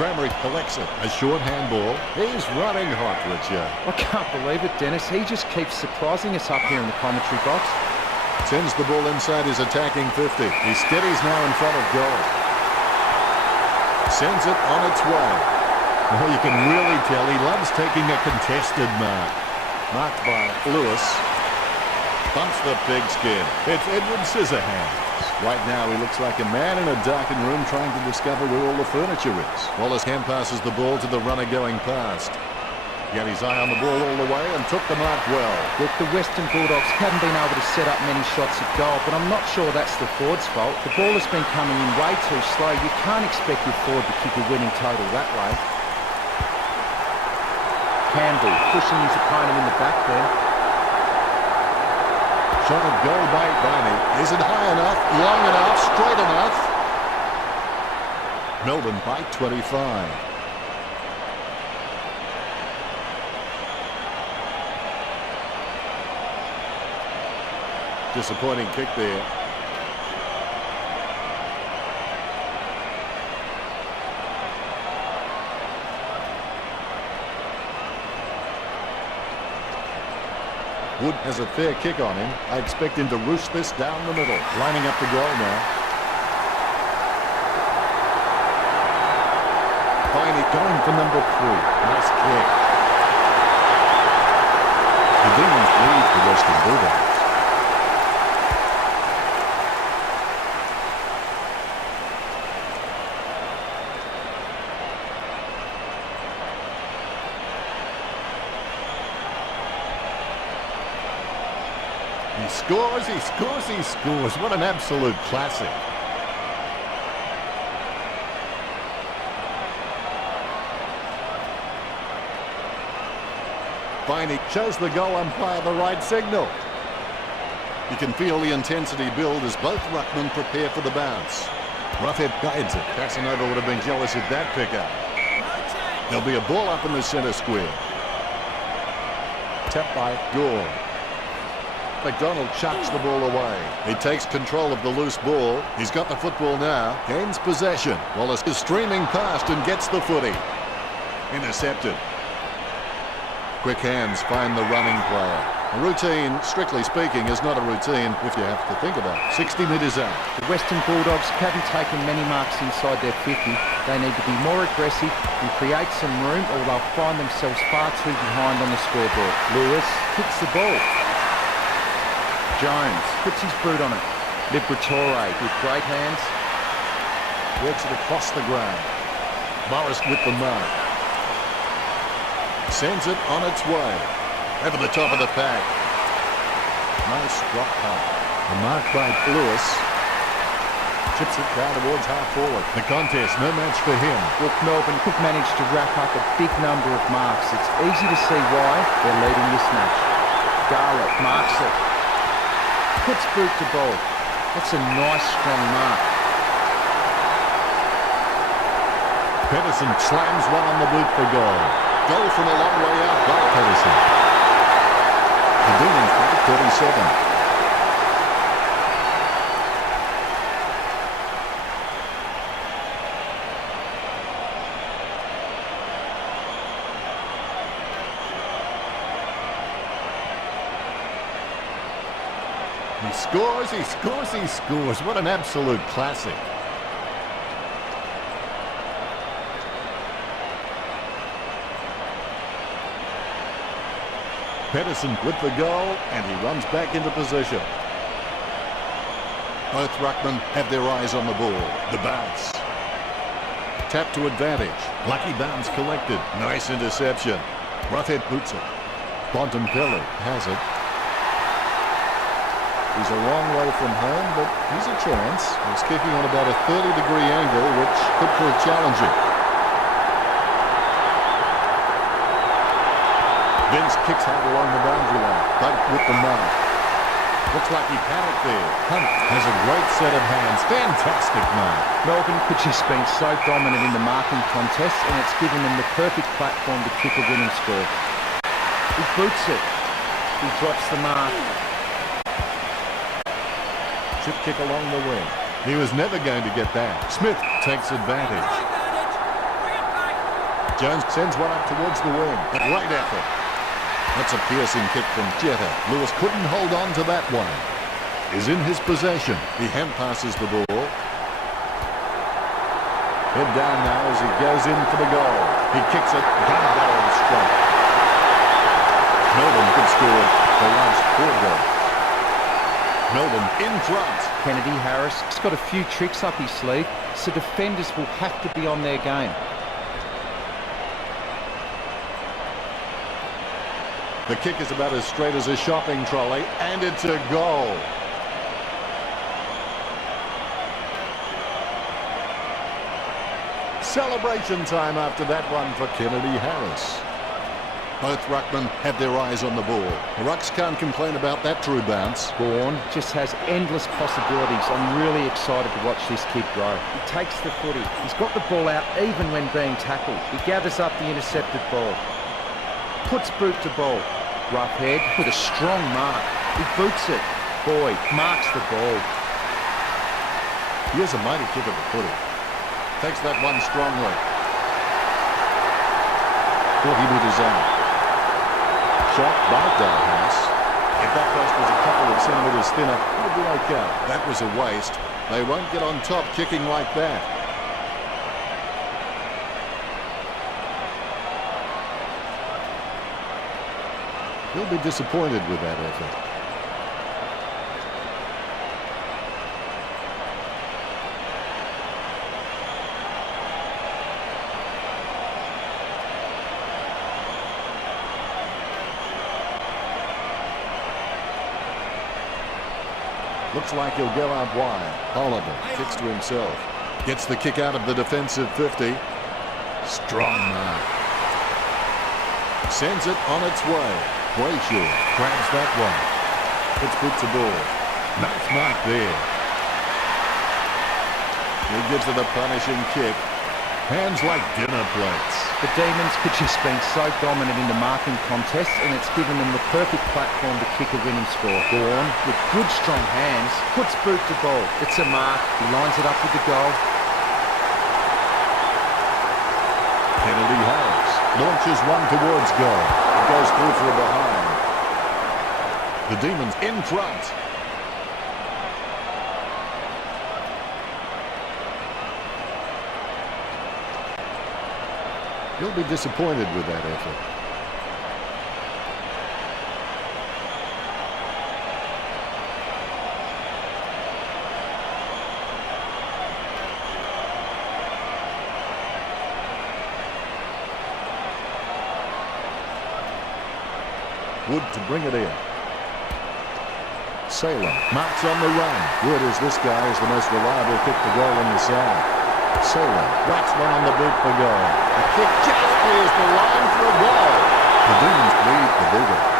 Cramerick collects it. A short handball. He's running hot, Richard. I can't believe it, Dennis. He just keeps surprising us up here in the commentary box. Sends the ball inside his attacking 50. He steadies now in front of goal. Sends it on its way. Well, you can really tell he loves taking a contested mark. Marked by Lewis. Bumps the pigskin. It's Edward Scissorhands. Right now he looks like a man in a darkened room trying to discover where all the furniture is. Wallace hand passes the ball to the runner going past. He had his eye on the ball all the way and took the mark well. Look, the Western Bulldogs haven't been able to set up many shots at goal, but I'm not sure that's the forward's fault. The ball has been coming in way too slow. You can't expect your forward to kick a winning total that way. Campbell pushing his opponent in the back there. Shot at goal by Viney. Is it high enough, long enough, straight enough? Melbourne by 25. Disappointing kick there. Wood has a fair kick on him. I expect him to roost this down the middle. Lining up the goal now. Viney going for number 3. Nice kick. The Demons lead the Western Bulldogs. He scores, he scores, he scores. What an absolute classic. Viney shows the goal umpire the right signal. You can feel the intensity build as both ruckmen prepare for the bounce. Roughhead guides it. Casanova would have been jealous at that pickup. There'll be a ball up in the centre square. Tapped by Gore. McDonald chucks the ball away. He takes control of the loose ball. He's got the football now. Gains possession. Wallace is streaming past and gets the footy. Intercepted. Quick hands find the running player. A routine, strictly speaking, is not a routine if you have to think about it. 60 metres out. The Western Bulldogs haven't taken many marks inside their 50. They need to be more aggressive and create some room, or they'll find themselves far too behind on the scoreboard. Lewis kicks the ball. Jones puts his boot on it. Liberatore with great hands. Works it across the ground. Morris with the mark. Sends it on its way. Over the top of the pack. Nice drop punt. The mark by Lewis. Chips it down towards half forward. The contest, no match for him. Look, Melbourne could manage to rack up a big number of marks. It's easy to see why they're leading this match. Garlick marks it. Puts boot to ball. That's a nice, strong mark. Pedersen slams one on the boot for goal. Goal from a long way out by Pedersen. The Demons got 37. He scores, he scores, he scores. What an absolute classic. Pedersen with the goal, and he runs back into position. Both ruckmen have their eyes on the ball. The bounce. Tap to advantage. Lucky bounce collected. Nice interception. Roughhead boots it. Bontempelli has it. He's a long way from home, but he's a chance. He's kicking on about a 30-degree angle, which could prove challenging. Vince kicks out along the boundary line. Hunt with the mark. Looks like he panicked there. Hunt has a great set of hands. Fantastic mark. Melbourne could just been so dominant in the marking contest, and it's given them the perfect platform to kick a winning score. He boots it. He drops the mark. Chip kick along the wing. He was never going to get that. Smith takes advantage. Jones sends one up towards the wing. A great effort. That's a piercing kick from Jetta. Lewis couldn't hold on to that one. Is in his possession. He hand passes the ball. Head down now as he goes in for the goal. He kicks it. Gun barrel straight. Melbourne could score the last 4 goals. Melbourne in front. Kennedy Harris has got a few tricks up his sleeve, so defenders will have to be on their game. The kick is about as straight as a shopping trolley, and it's a goal. Celebration time after that one for Kennedy Harris. Both ruckmen have their eyes on the ball. The Rucks can't complain about that true bounce. Vaughan just has endless possibilities. I'm really excited to watch this kid grow. He takes the footy. He's got the ball out even when being tackled. He gathers up the intercepted ball. Puts boot to ball. Rough head with a strong mark. He boots it. Boyd marks the ball. He is a mighty kick at the footy. Takes that one strongly. 40 metres out. Shot by Dalhouse. If that post was a couple of centimetres thinner, it would be okay. That was a waste. They won't get on top kicking like that. He'll be disappointed with that effort. Looks like he'll go out wide. Oliver kicks to himself. Gets the kick out of the defensive 50. Strong mark. Sends it on its way. Brayshaw grabs that one. Puts boot to ball. Nice mark there. He gives it a punishing kick. Hands like dinner plates. The Demons could just been so dominant in the marking contest, and it's given them the perfect platform to kick a winning score. Vaughan, with good strong hands, puts boot to ball. It's a mark. He lines it up with the goal. Kennedy Harris launches one towards goal. It goes through for a behind. The Demons in front. He'll be disappointed with that effort. Wood to bring it in. Saylor marks on the run. Wood, as this guy, is the most reliable kick to goal in the side. Saylor whacks one on the boot for goal. The kick just clears the line for a goal. The Demons lead the Bulldogs.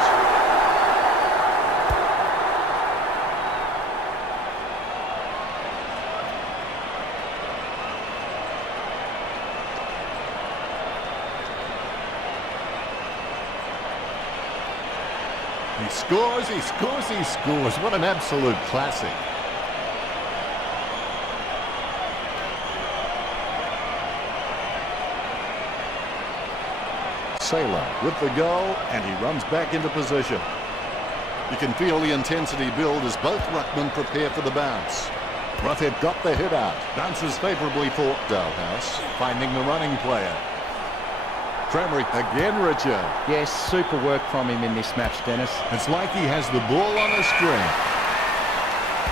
He scores, he scores, he scores. What an absolute classic. Saylor with the goal, and he runs back into position. You can feel the intensity build as both ruckmen prepare for the bounce. Roughhead got the hit out. Bounces favourably for Dalhouse, finding the running player. Cramerick again, Richard. Yes, super work from him in this match, Dennis. It's like he has the ball on a string.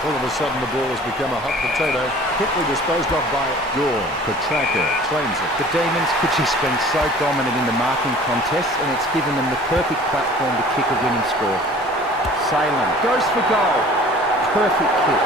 All of a sudden the ball has become a hot potato, quickly disposed of by Gore. Petraka claims it. The Demons could just been so dominant in the marking contest, and it's given them the perfect platform to kick a winning score. Salem goes for goal. Perfect kick.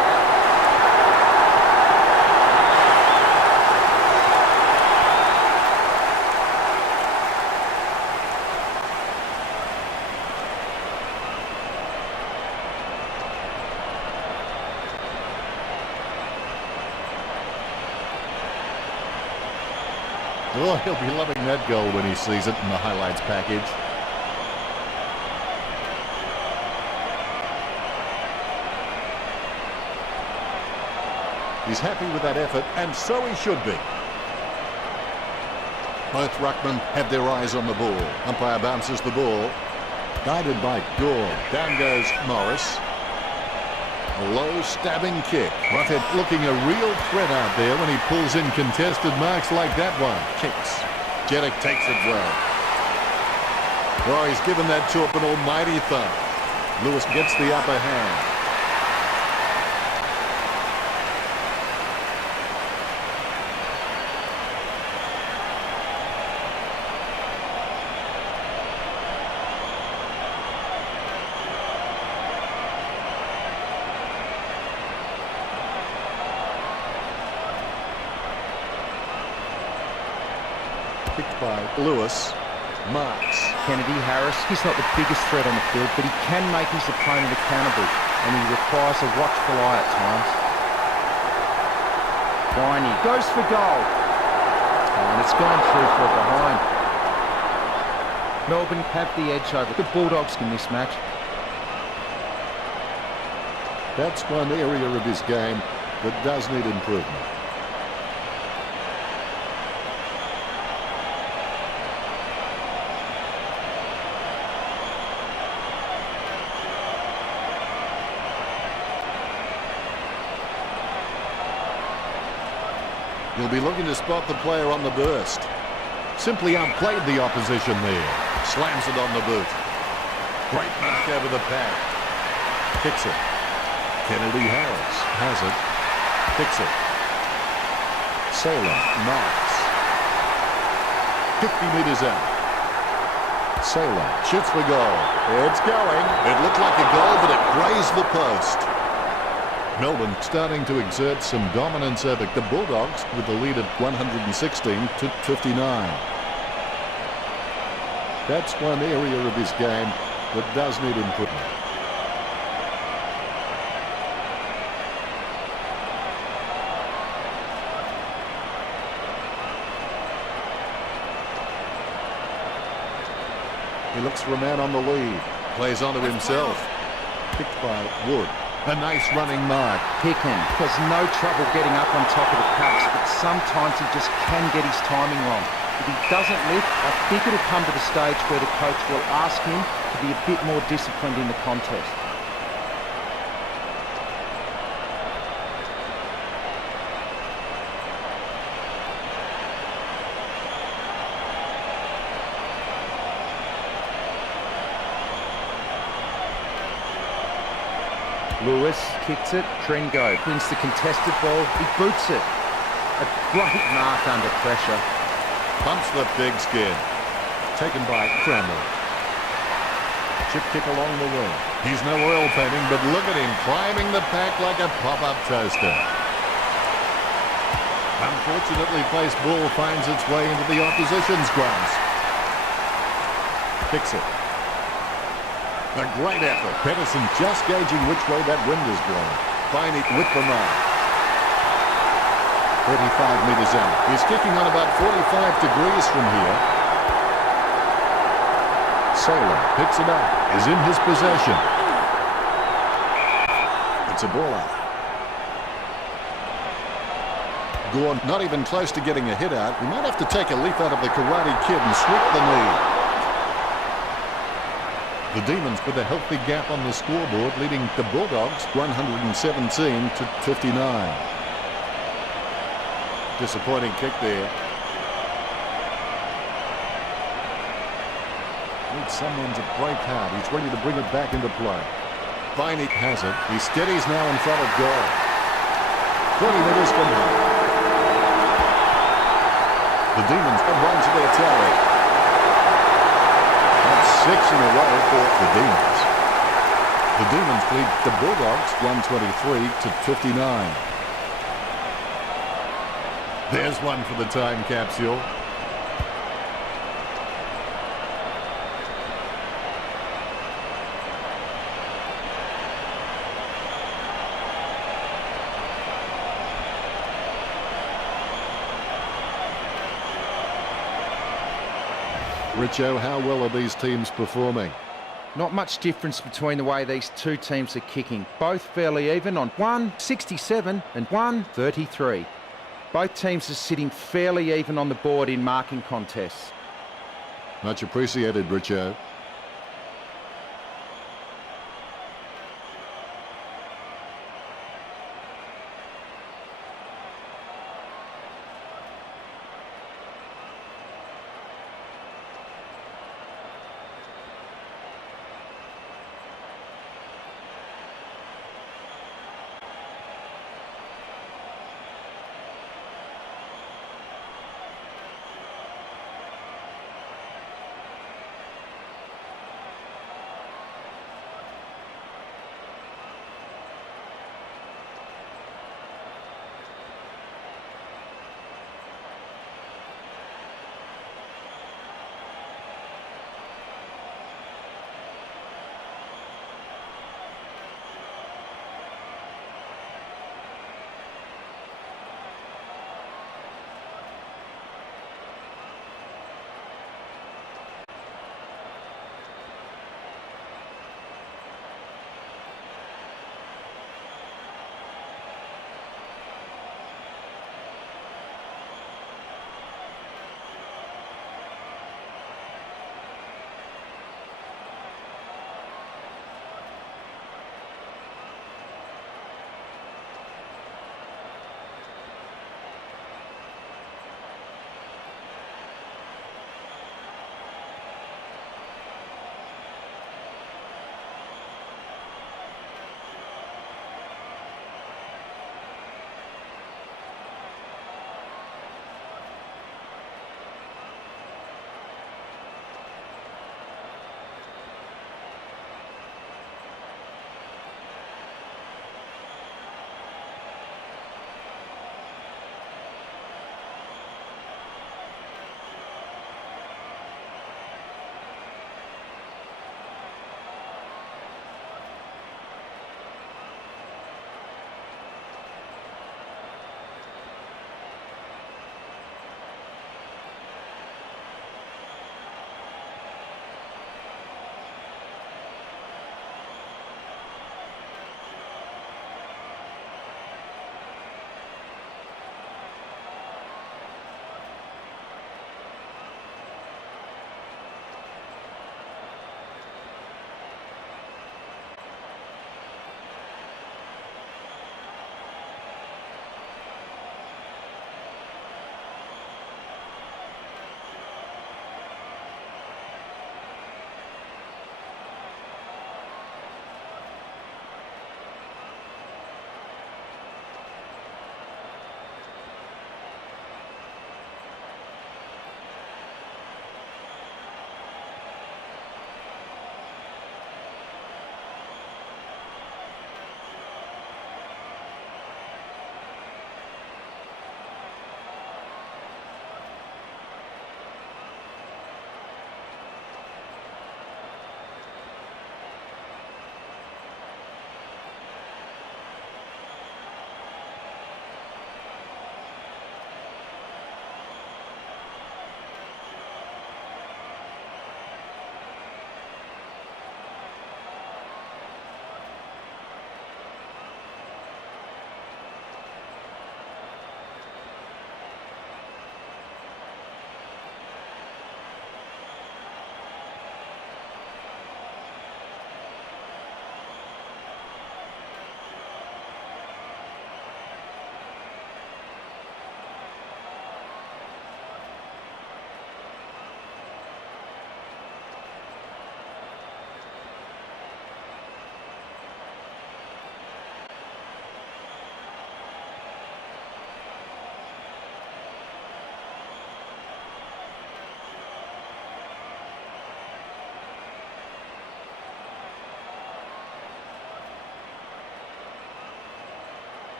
Oh, he'll be loving that goal when he sees it in the highlights package. He's happy with that effort, and so he should be. Both ruckmen have their eyes on the ball. Umpire bounces the ball. Guided by Gore. Down goes Morris. A low stabbing kick. Roughhead looking a real threat out there when he pulls in contested marks like that one. Kicks. Jeddick takes it well. Oh, he's given that chop an almighty thump. Lewis gets the upper hand. Picked by Lewis. Marks. Kennedy Harris, he's not the biggest threat on the field, but he can make his opponent accountable, and he requires a watchful eye at times. Viney goes for goal. And it's gone through for a behind. Melbourne have the edge over the Bulldogs in this match. That's one area of his game that does need improvement. He'll be looking to spot the player on the burst. Simply outplayed the opposition there. Slams it on the boot. Great mark over the pad. Kicks it. Kennedy Harris has it. Kicks it. Saylor marks. 50 metres out. Saylor shoots for goal. It's going. It looked like a goal, but it grazed the post. Melbourne starting to exert some dominance over the Bulldogs with the lead of 116 to 59. That's one area of his game that does need improvement. He looks for a man on the lead. Plays onto himself. Picked by Wood. A nice running mark. Picken has no trouble getting up on top of the cuts, but sometimes he just can get his timing wrong. If he doesn't lift, I think it'll come to the stage where the coach will ask him to be a bit more disciplined in the contest. Lewis kicks it. Trengo wins the contested ball. He boots it. A great mark under pressure. Bumps the big skin. Taken by Cranwell. Chip kick along the wing. He's no oil painting, but look at him climbing the pack like a pop-up toaster. Unfortunately, placed ball finds its way into the opposition's grasp. Kicks it. A great effort. Pedersen just gauging which way that wind is blowing. Viney with the mark. 35 metres out. He's kicking on about 45 degrees from here. Saylor picks it up. Is in his possession. It's a ball out. Gorn not even close to getting a hit out. He might have to take a leaf out of the Karate Kid and sweep the knee. The Demons with a healthy gap on the scoreboard, leading the Bulldogs 117 to 59. Disappointing kick there. Needs someone to break hard. He's ready to bring it back into play. Viney has it. He steadies now in front of goal. 20 metres from home. The Demons have run to their tally. That's 6 in a row for the Demons. The Demons lead the Bulldogs 123 to 59. There's one for the time capsule. Richo, how well are these teams performing? Not much difference between the way these two teams are kicking. Both fairly even on 167 and 133. Both teams are sitting fairly even on the board in marking contests. Much appreciated, Richo.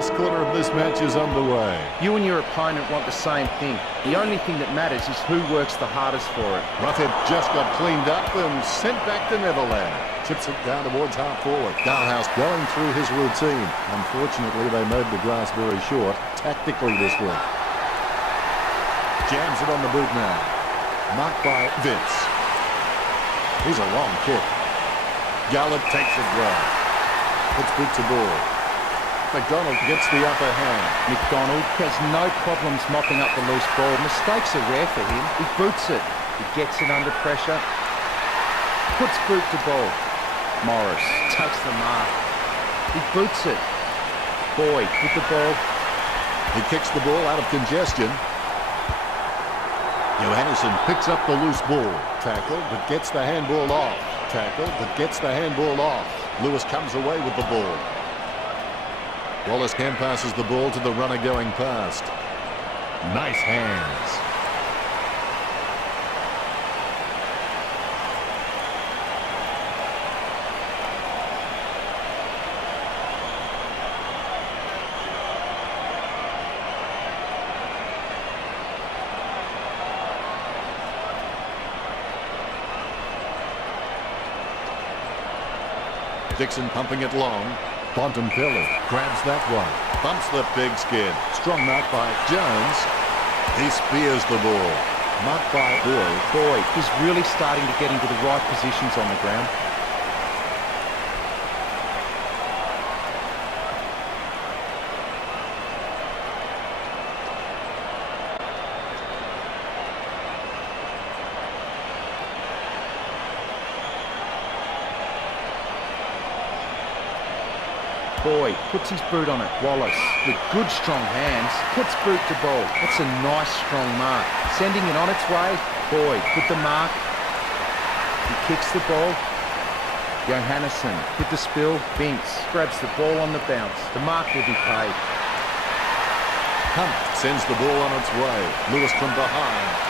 last quarter of this match is underway. You and your opponent want the same thing. The only thing that matters is who works the hardest for it. Roughhead just got cleaned up and sent back to Neverland. Chips it down towards half forward. Dalhouse going through his routine. Unfortunately, they made the grass very short tactically this week. Jams it on the boot now. Marked by Vince. He's a long kick. Gallup takes it well. Puts boot to ball. McDonald gets the upper hand. McDonald has no problems mopping up the loose ball. Mistakes are rare for him. He boots it. He gets it under pressure. Puts boot to ball. Morris takes the mark. He boots it. Boyd with the ball. He kicks the ball out of congestion. Johannesson picks up the loose ball. Tackle, but gets the handball off. Tackle, but gets the handball off. Lewis comes away with the ball. Wallace hand passes the ball to the runner going past. Nice hands. Dixon pumping it long. Bontempelli grabs that one. Bumps the big skid. Strong mark by Jones. He spears the ball. Marked by Boyd. He's really starting to get into the right positions on the ground. Boyd puts his boot on it. Wallace with good strong hands puts boot to ball. That's a nice strong mark. Sending it on its way. Boyd with the mark. He kicks the ball. Johannesson with the spill. Vince grabs the ball on the bounce. The mark will be paid. Hunt sends the ball on its way. Lewis from behind.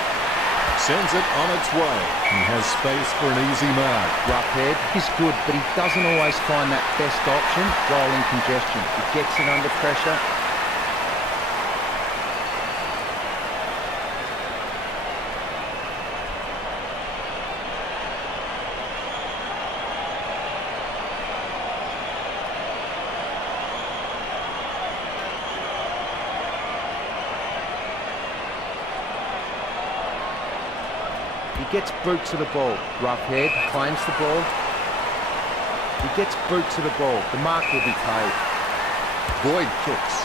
Sends it on its way. He has space for an easy mark. Roughhead is good, but he doesn't always find that best option while in congestion. He gets it under pressure. He gets boot to the ball. Roughhead claims the ball. He gets boot to the ball. The mark will be paid. Boyd kicks.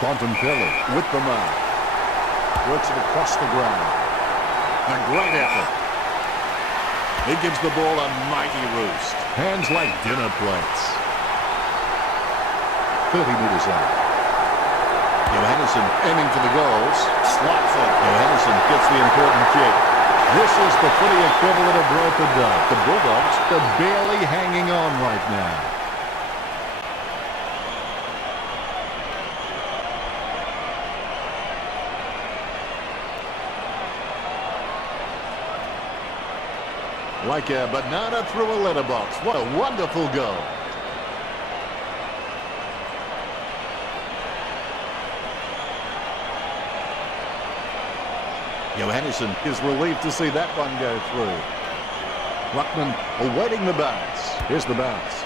Bontempelli with the mark. Works it across the ground. A great effort. He gives the ball a mighty roost. Hands like dinner plates. 30 metres out. Johannesson aiming for the goals. Slots it. Johannesson gets the important kick. This is the footy equivalent of rope a duck. The Bulldogs are barely hanging on right now. Like a banana through a letterbox. What a wonderful goal. Johannesson is relieved to see that one go through. Ruckman awaiting the bounce. Here's the bounce.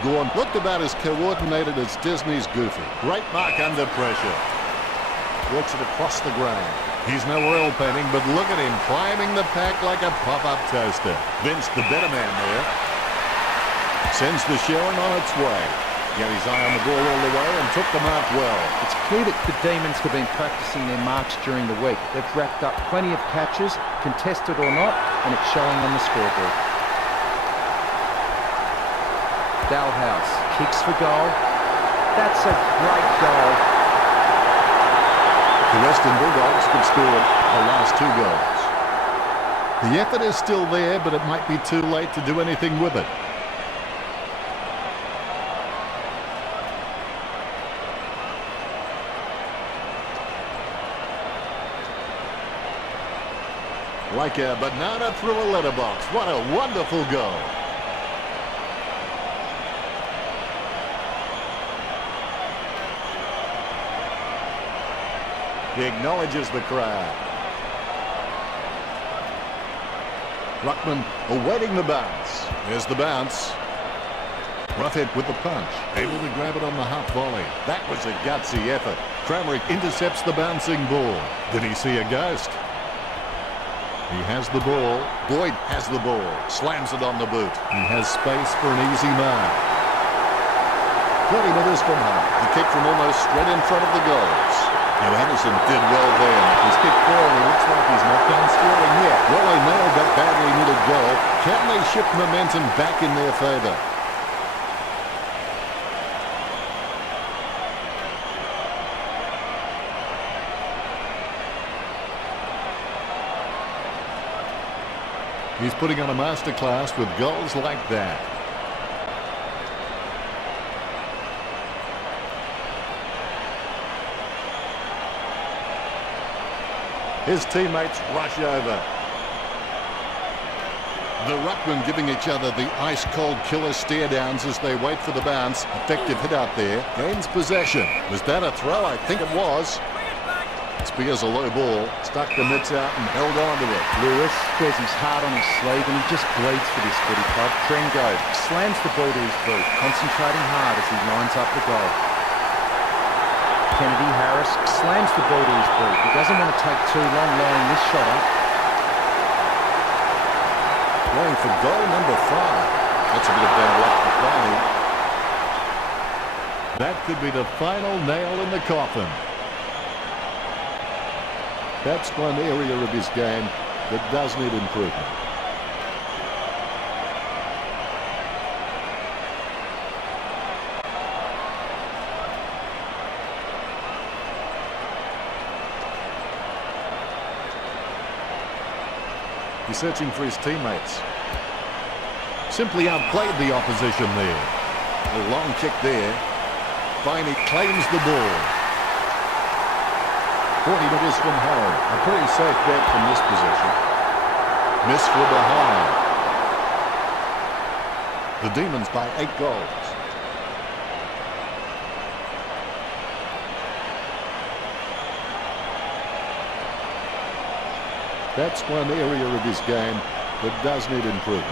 Gorn looked about as coordinated as Disney's Goofy. Great mark under pressure. Walks it across the ground. He's no oil painting, but look at him climbing the pack like a pop-up toaster. Vince, the better man there, sends the Sharon on its way. He had his eye on the ball all the way and took the mark well. It's clear that the Demons have been practicing their marks during the week. They've racked up plenty of catches, contested or not, and it's showing on the scoreboard. Dalhouse kicks for goal. That's a great goal. The Western Bulldogs have scored the last 2 goals. The effort is still there, but it might be too late to do anything with it. Like a banana through a letterbox. What a wonderful goal. He acknowledges the crowd. Ruckman awaiting the bounce. There's the bounce. Roughhead with the punch. Able to grab it on the half volley. That was a gutsy effort. Kramerick intercepts the bouncing ball. Did he see a ghost? He has the ball. Boyd has the ball. Slams it on the boot. He has space for an easy mark. 20 metres from home. The kick from almost straight in front of the goals. Now Anderson did well there. He's kicked forward. It looks like he's not done scoring yet. Well, they nailed that badly needed goal. Can they shift momentum back in their favour? He's putting on a masterclass with goals like that. His teammates rush over. The ruckman giving each other the ice-cold killer stare-downs as they wait for the bounce. Effective hit out there. Gains possession. Was that a throw? I think it was. Spears a low ball, stuck the mitts out and held on to it. Lewis wears his heart on his sleeve and he just bleeds for this footy club. Trengo slams the ball to his boot, concentrating hard as he lines up the goal. Kennedy Harris slams the ball to his boot. He doesn't want to take too long lining this shot up. Going for goal number 5. That's a bit of bad luck for Barney. That could be the final nail in the coffin. That's one area of his game that does need improvement. He's searching for his teammates. Simply outplayed the opposition there. A long kick there. Finally claims the ball. 40 metres from home. A pretty safe bet from this position. Miss for behind. The Demons by 8 goals. That's one area of his game that does need improvement.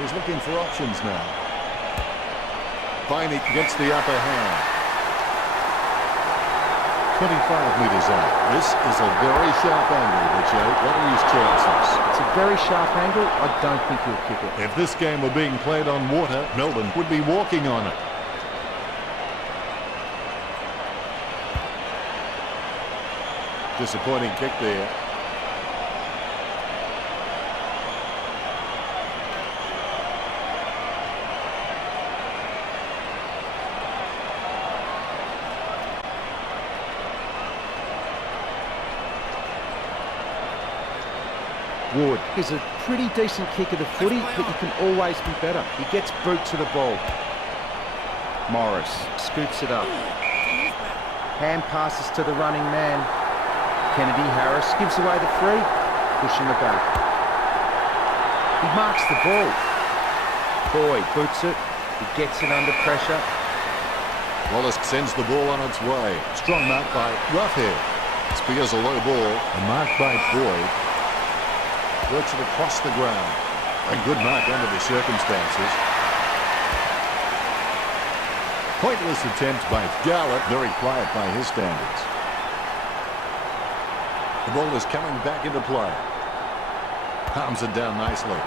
He's looking for options now. Finey gets the upper hand. 25 metres out. This is a very sharp angle, Richard. What are his chances? It's a very sharp angle. I don't think he'll kick it. If this game were being played on water, Melbourne would be walking on it. Disappointing kick there. Ward is a pretty decent kick of the footy, but you can always be better. He gets boot to the ball. Morris scoops it up. Hand passes to the running man. Kennedy Harris gives away the free, pushing the back. He marks the ball. Boyd boots it. He gets it under pressure. Wallace sends the ball on its way. Strong mark by Roughhead. Spears a low ball. A mark by Boyd. Works it across the ground. A good mark under the circumstances. Pointless attempt by Gallup. Very quiet by his standards. The ball is coming back into play. Palms it down nicely.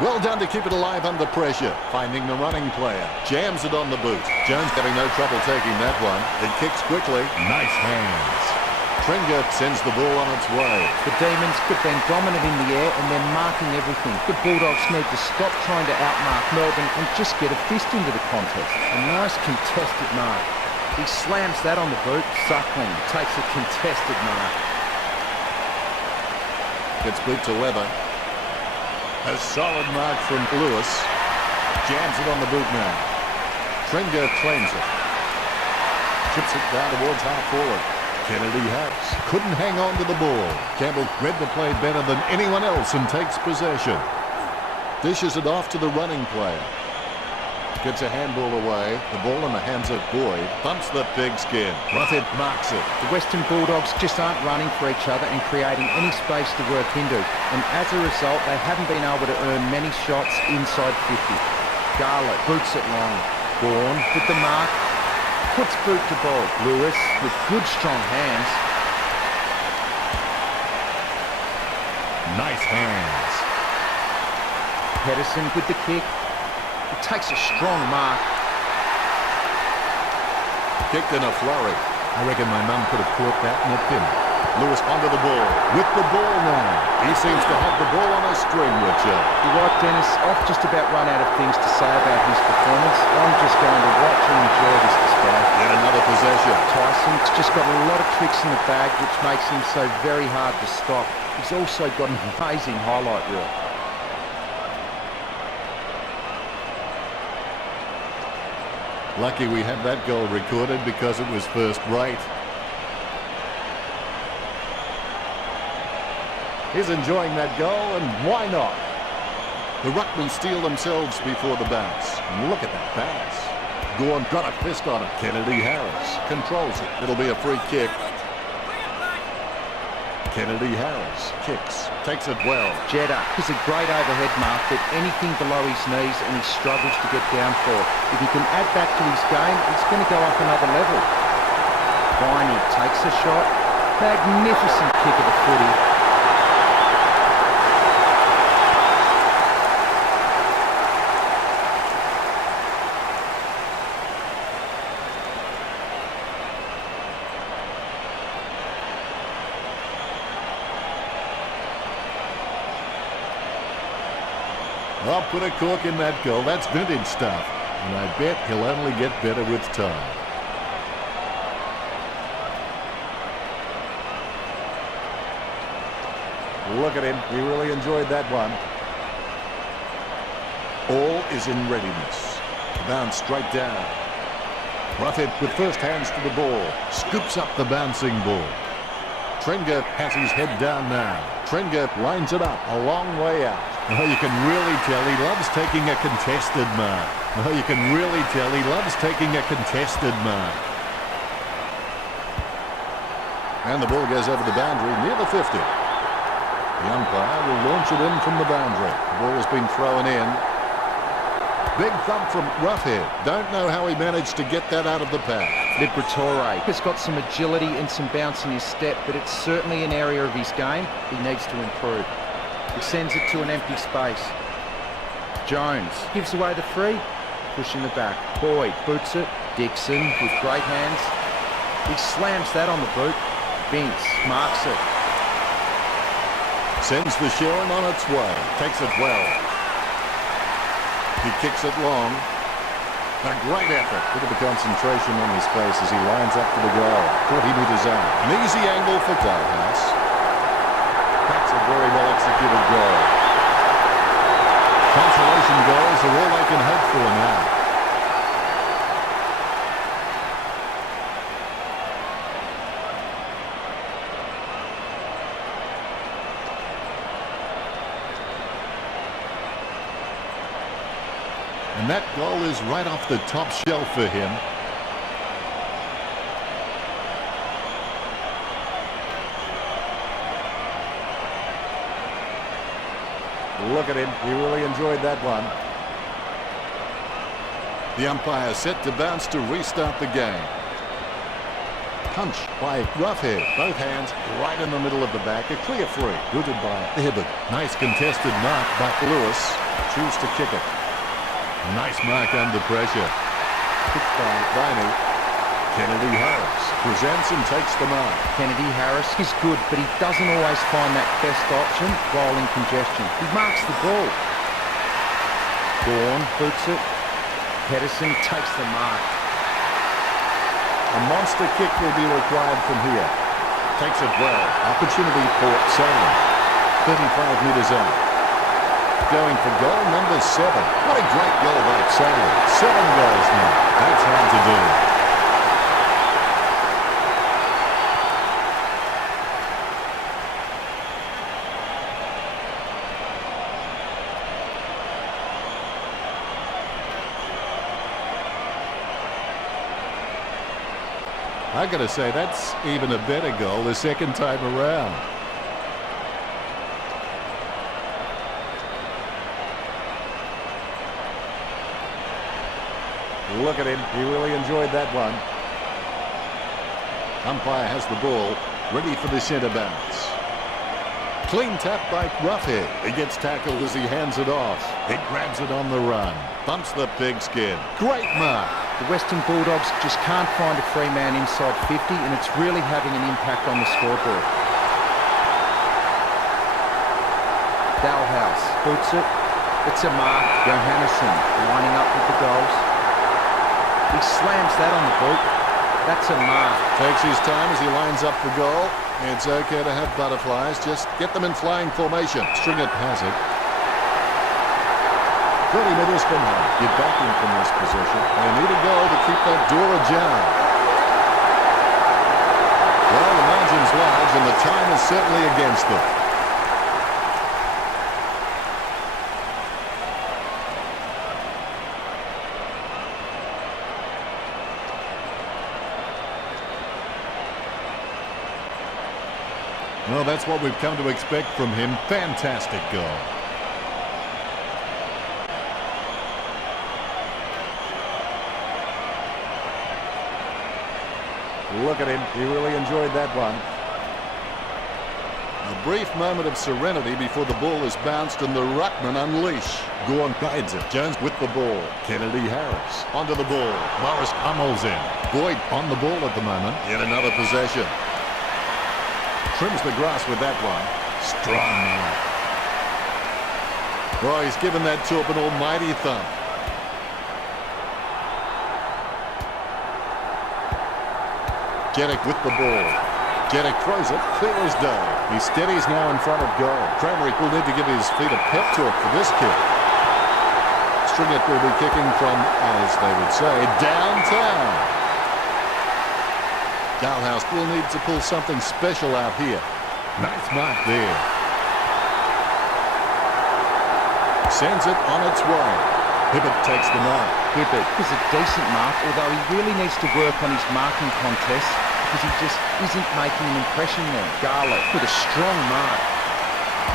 Well done to keep it alive under pressure. Finding the running player. Jams it on the boot. Jones having no trouble taking that one. It kicks quickly. Nice hands. Tringa sends the ball on its way. The Demons have been dominant in the air and they're marking everything. The Bulldogs need to stop trying to outmark Melbourne and just get a fist into the contest. A nice contested mark. He slams that on the boot. Suckling takes a contested mark. Gets boot to Weber. A solid mark from Lewis. Jams it on the boot now. Tringa claims it. Chips it down towards half forward. Kennedy Harris couldn't hang on to the ball. Campbell read the play better than anyone else and takes possession. Dishes it off to the running player. Gets a handball away. The ball in the hands of Boyd. Bumps the pigskin. Ruffhead marks it. The Western Bulldogs just aren't running for each other and creating any space to work into. And as a result, they haven't been able to earn many shots inside 50. Garlett boots it long. Bourne with the mark. Puts boot to ball. Lewis with good strong hands. Nice hands. Pedersen with the kick. He takes a strong mark. Kicked in a flurry. I reckon my mum could have caught that in a pin. Lewis onto the ball. With the ball now. He seems to have the ball on a string, Richard. You're right, Dennis. I've just about run out of things to say about his performance. I'm just going to watch and enjoy this display. Yet another possession. Tyson's just got a lot of tricks in the bag, which makes him so very hard to stop. He's also got an amazing highlight reel. Lucky we had that goal recorded because it was first rate. He's enjoying that goal, and why not? The Ruckmen steal themselves before the bounce. And look at that bounce. Gorn got a fist on it. Kennedy Harris controls it. It'll be a free kick. Kennedy Harris kicks, takes it well. Jeddah is a great overhead mark, but anything below his knees and he struggles to get down for. If he can add that to his game, it's going to go up another level. Viney takes a shot. Magnificent kick of the footy. I'll put a cork in that goal. That's vintage stuff. And I bet he'll only get better with time. Look at him. He really enjoyed that one. All is in readiness. Bounce straight down. Ruffhead with first hands to the ball. Scoops up the bouncing ball. Trenger has his head down now. Trenger lines it up a long way out. Oh, you can really tell he loves taking a contested mark. Oh, you can really tell he loves taking a contested mark. And the ball goes over the boundary near the 50. The umpire will launch it in from the boundary. The ball has been thrown in. Big thump from Ruffhead. Don't know how he managed to get that out of the pack. Liberatore has got some agility and some bounce in his step, but it's certainly an area of his game he needs to improve. He sends it to an empty space. Jones gives away the free, pushing the back. Boyd boots it. Dixon with great hands. He slams that on the boot. Vince marks it. Sends the Sharon on its way. Takes it well. He kicks it long. A great effort. Look at the concentration on his face as he lines up for the goal. 40 metres out. An easy angle for Dalhouse. That's a very well executed goal. Consolation goals are all they can hope for now. And that goal is right off the top shelf for him. Look at him. He really enjoyed that one. The umpire set to bounce to restart the game. Punch by Ruffhead. Both hands right in the middle of the back. A clear free. Booted by Hibbert. Nice contested mark by Lewis. Choose to kick it. Nice mark under pressure. Kicked by Viney. Kennedy Harris presents and takes the mark. Kennedy Harris is good, but he doesn't always find that best option while in congestion. He marks the ball. Gorn boots it. Pedersen takes the mark. A monster kick will be required from here. Takes it well. Opportunity for Salem. 35 metres out. Going for goal number 7. What a great goal by Salem. 7 goals now. That's hard to do. I got to say, that's even a better goal the second time around. Look at him. He really enjoyed that one. Umpire has the ball, ready for the centre bounce. Clean tap by Roughhead. He gets tackled as he hands it off. He grabs it on the run. Bumps the pigskin. Great mark. The Western Bulldogs just can't find a free man inside 50, and it's really having an impact on the scoreboard. Dalhouse boots it. It's a mark. Johannesson lining up with the goals. He slams that on the boot. That's a mark. Takes his time as he lines up the goal. It's okay to have butterflies. Just get them in flying formation. Stringett has it. 30 metres from home. Get back in from this position. They need a goal to keep that door ajar. Well, the margin's large and the time is certainly against them. Well, that's what we've come to expect from him. Fantastic goal. Look at him. He really enjoyed that one. A brief moment of serenity before the ball is bounced and the ruckman unleash. Gorn guides it. Jones with the ball. Kennedy Harris onto the ball. Morris pummels in. Boyd on the ball at the moment. Yet another possession. Trims the grass with that one. Strong mark. Oh, he's given that to an almighty thump. Jeddick with the ball. Jeddick throws it, clear as day. He steadies now in front of goal. Cramerick will need to give his feet a pep talk for this kick. Stringett will be kicking from, as they would say, downtown. Dalhouse will need to pull something special out here. Nice mark there. Sends it on its way. Hibbert takes the mark. Hibbert is a decent mark, although he really needs to work on his marking contest because he just isn't making an impression there. Garlick with a strong mark.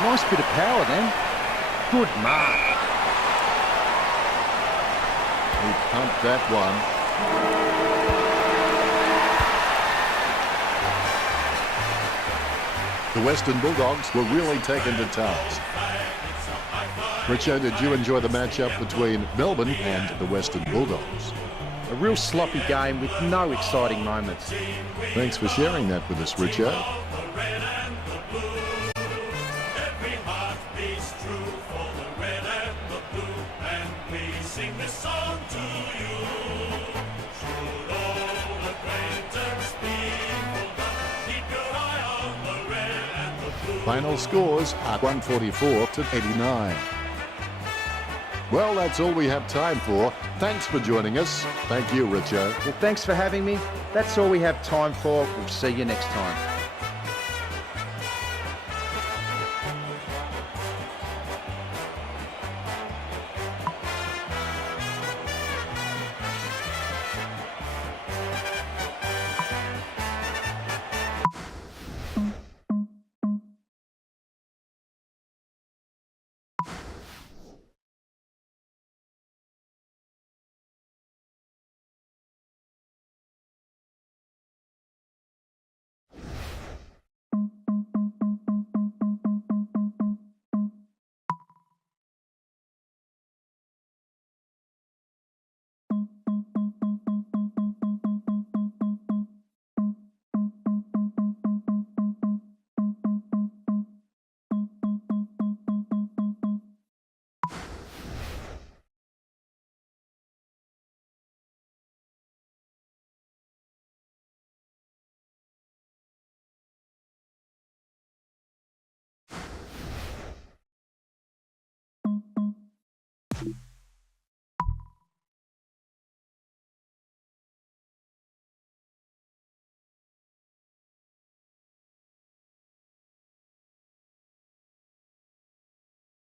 Nice bit of power then. Good mark. He pumped that one. The Western Bulldogs were really taken to task. Richo, did you enjoy the matchup between Melbourne and the Western Bulldogs? A real sloppy game with no exciting moments. Thanks for sharing that with us, Richo. Final scores are 144 to 89. Well, that's all we have time for. Thanks for joining us. Thank you, Richo. Well, thanks for having me. That's all we have time for. We'll see you next time.